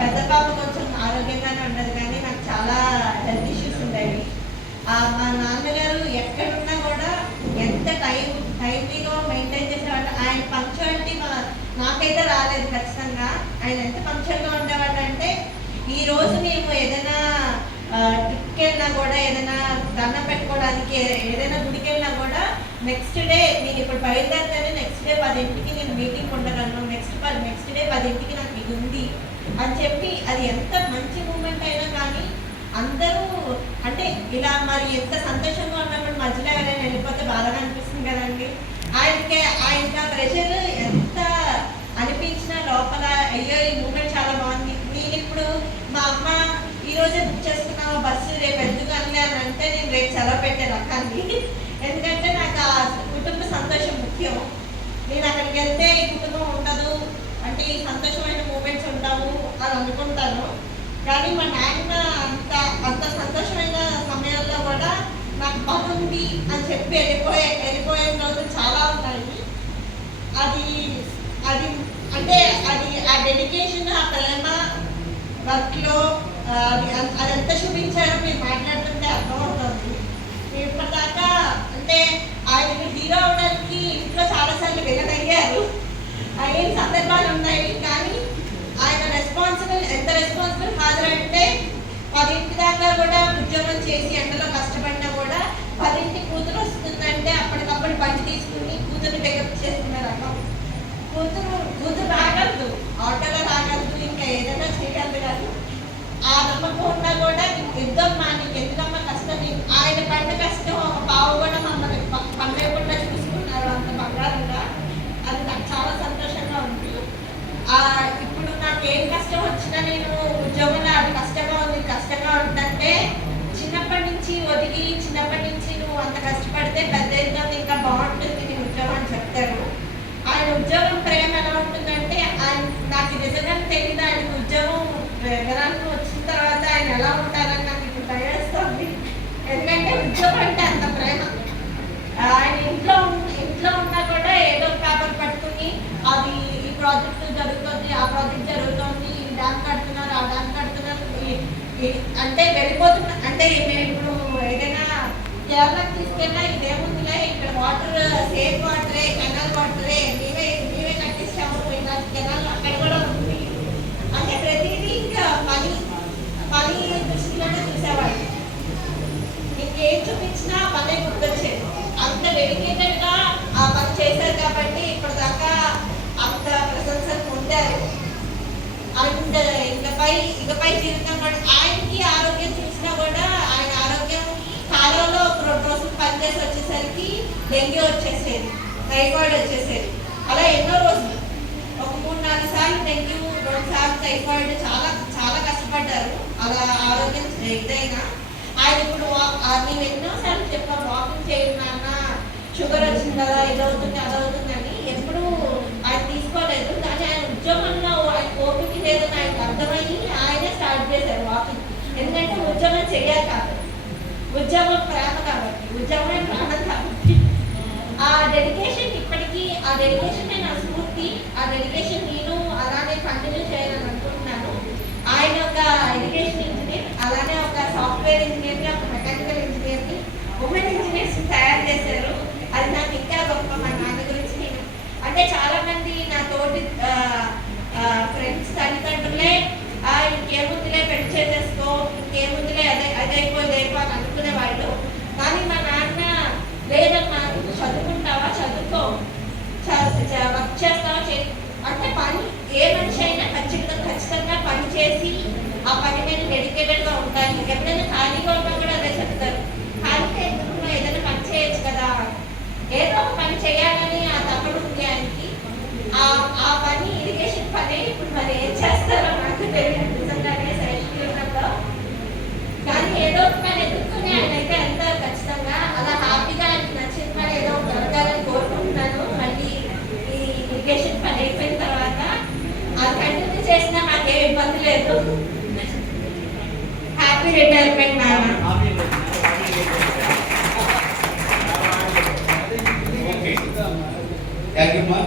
పెద్ద పాప కొంచెం ఆరోగ్యంగానే ఉండదు, కానీ నాకు చాలా హెల్త్ ఇష్యూస్ ఉండేవి. మా నాన్నగారు ఎక్కడున్నా కూడా ఎంత టైమ్లీగా మెయింటైన్ చేసేవాళ్ళు. ఆయన పంక్చువాలిటీ నాకైతే రాలేదు ఖచ్చితంగా. ఆయన ఎంత పంక్చువల్గా ఉండేవాళ్ళు అంటే ఈరోజు మేము ఏదైనా ట్రిప్కి వెళ్ళినా కూడా, ఏదైనా దండం పెట్టుకోవడానికి ఏదైనా గుడికి వెళ్ళినా కూడా నెక్స్ట్ డే నేను ఇప్పుడు బయలుదేరితేనే నెక్స్ట్ డే 10ంటికి నేను మీటింగ్ ఉండగలను, నెక్స్ట్ డే 10ంటికి నాకు ఇది ఉంది అని చెప్పి, అది ఎంత మంచి మూమెంట్ అయినా కానీ అందరూ అంటే ఇలా మరి ఎంత సంతోషంగా ఉన్నప్పుడు మధ్యలో ఎవరైనా వెళ్ళిపోతే బాధగా అనిపిస్తుంది కదండి. ఆయనకి ప్రెషర్ ఎంత అనిపించినా లోపల అయ్యో ఈ మూమెంట్ చాలా బాగుంది. నేను ఇప్పుడు మా అమ్మ ఈరోజే బుక్ చేసుకున్నాము బస్సు, రేపు ఎందుకు అని అంటే నేను రేపు సెలవు పెట్టే రకాన్ని. ఎందుకంటే నాకు ఆ కుటుంబ సంతోషం ముఖ్యం. నేను అక్కడికి వెళ్తే ఈ కుటుంబం ఉండదు అంటే ఈ సంతోషమైన మూమెంట్స్ ఉండవు అని అనుకుంటాను. కానీ మా నాయన అంత సంతోషమైన సమయాల్లో కూడా నాకు పని ఉంది అని చెప్పి వెళ్ళిపోయే రోజులు చాలా ఉన్నాయి. అది అంటే ఆ డెడికేషన్, ఆ ప్రేమ వర్క్లో అదంతా చూపించారో మీరు మాట్లాడుతుంటే అర్థమవుతుంది. ఇప్పటిదాకా అంటే ఆయన హీరో అవడానికి ఇంట్లో చాలాసార్లు వెళ్ళగలిగారు, అయిన సందర్భాలు ఉన్నాయి. కానీ ఆయన ఎంత రెస్పాన్సిబుల్ ఫాదర్ అంటే 10ంటి దాకా కూడా ఉద్యోగం చేసి ఎండలో కష్టపడినా కూడా 10ంటి కూతురు వస్తుందంటే అప్పటికప్పుడు బండి తీసుకుని కూతురు పికప్ చేసుకున్నారు. అమ్మ కూతురు రాగలదు, ఆటోలో రాగలదు, ఇంకా ఏదైనా చేయగలదు కాదు. ఆ నమ్మకం ఉన్నా కూడా ఇద్దమ్మా నీకు ఎందుకమ్మా కష్టం, ఆయన పడిన కష్టం ఒక పావు కూడా మమ్మల్ని పనిలేకుండా చూసుకున్నారు అంత బంగారంగా. అది నాకు చాలా సంతోషంగా ఉంది. ఇప్పుడు నాకు ఏం కష్టం వచ్చినా నేను ఉద్యోగంలో అది కష్టంగా ఉంటుందంటే చిన్నప్పటి నుంచి ఒదిగి, చిన్నప్పటి నుంచి నువ్వు అంత కష్టపడితే పెద్ద ఇంకా బాగుంటుంది నీ ఉద్యోగం అని చెప్తారు. ఆయన ఉద్యోగం ప్రేమ ఎలా ఉంటుందంటే నాకు నిజంగా తెలియదు. ఆయన ఉద్యోగం వివరాలకు వచ్చిన తర్వాత ఆయన ఎలా ఉంటారని నాకు ఇప్పుడు భయవేస్తుంది. ఎందుకంటే ఉద్యోగం అంటే అంత ప్రేమ. ఆయన ఇంట్లో ఉన్నా కూడా ఏదో పేపర్ పట్టుకుని అది ఈ ప్రాజెక్ట్ జరుగుతుంది, ఆ ప్రాజెక్ట్ జరుగుతుంది, ఈ డ్యామ్ కడుతున్నారు, ఆ డ్యామ్ కడుతున్నారు అంటే వెళ్ళిపోతున్నా. అంటే మేము ఇప్పుడు ఏదైనా కేరళకి తీసుకెళ్ళినా ఇదేముందిలే ఇక్కడ వాటర్ సేఫ్ వాటరే, కెనాల్ వాటరే, మేమే కట్టిస్తాము, ఇలా కెనాల్ అక్కడ కూడా ఉంది అంటే ప్రతిదీ ఇంకా పని దృష్టిలోనే చూసేవాళ్ళు. ఇంకేం చూపించినా పనే గుర్తొచ్చేది. అంత డెడికేటెడ్గా ఆ పని చేశారు కాబట్టి ఇప్పటిదాకా అంత ప్రశంసలు పొందారు. అండ్ ఇకపై జీవితం కూడా ఆయనకి ఆరోగ్యం చూసినా కూడా ఆయన ఆరోగ్యం కాలంలో ఒక 2 రోజులు పనిచేసి వచ్చేసరికి డెంగ్యూ వచ్చేసేది, టైఫాయిడ్ వచ్చేసేది. అలా ఎన్నో రోజులు ఒక 3-4 సార్లు డెంగ్యూ, 2 సార్లు టైఫాయిడ్, చాలా చాలా కష్టపడ్డారు. అలా ఆరోగ్యం ఇదైనా ఆయన ఇప్పుడు మేము ఎన్నోసార్లు చెప్పాం వాకింగ్ చేయండి నాన్న, షుగర్ వచ్చింది కదా, ఇదవుతుంది అదవుతుందని. ఎప్పుడు ఆయన తీసుకోలేదు. కానీ ఆయన ఉద్యోగంలో ఆయన ఓపిక లేదని ఆయనకు అర్థమయ్యి ఆయనే స్టార్ట్ చేశారు వాకింగ్. ఎందుకంటే ఉద్యోగం చేయాలి కాబట్టి, ఉద్యోగం ప్రేమ కాబట్టి, ఉద్యోగమే ప్రాణం కాబట్టి. ఆ డెడికేషన్ ఇప్పటికీ, ఆ డెడికేషన్ నా స్ఫూర్తి. ఆ డెడికేషన్ నేను అలానే కంటిన్యూ చేయాలని అనుకుంటున్నాను. ఆయన ఒక ఎడ్యుకేషన్ ఇంజనీర్, అలానే ఒక సాఫ్ట్వేర్ ఇంజనీర్ని, ఒక మెకానికల్ ఇంజనీర్ని, ఉమెన్ ఇంజనీర్స్ తయారు చేశారు. అది నాకు ఇంకా గొప్ప. మా నాన్న గురించి నేను అంటే చాలామంది నా తోటి ఫ్రెండ్స్ తల్లిదండ్రులే చేయకపో అని అనుకునేవాళ్ళు. కానీ మా నాన్న లేదమ్మా చదువుకుంటావా, చదువుకో, వర్క్ చేస్తావా, అంటే పని ఏ మనిషి అయినా ఖచ్చితంగా పని చేసి ఆ పని మీద డెడికేటెడ్గా ఉండాలి. ఎప్పుడైనా ఖాళీగా ఉన్నా కూడా అదే చెప్తారు, ఖాళీగా ఎందుకు ఏదైనా పని చేయొచ్చు కదా, ఏదో ఒక పని చేయాలని ఆ తమ్ముడు ఉంది ఆయనకి. ఆ పని ఇరిగేషన్ పని ఇప్పుడు మరి ఏం చేస్తారో నాకు తెలియదు నిజంగానే సైన్స్లో. కానీ ఏదో ఒక పని ఎదుర్కొని ఆయన అయితే ఎంత ఖచ్చితంగా అలా హ్యాపీగా ఆయనకి నచ్చిన పని ఏదో ఒక దొరకాలని కోరుకుంటున్నాను. మళ్ళీ ఈ ఇరిగేషన్ పని అయిపోయిన తర్వాత అది కంటిన్యూ చేసినా నాకేం ఇబ్బంది లేదు. Happy retirement ma'am. Thank you అమ్మా.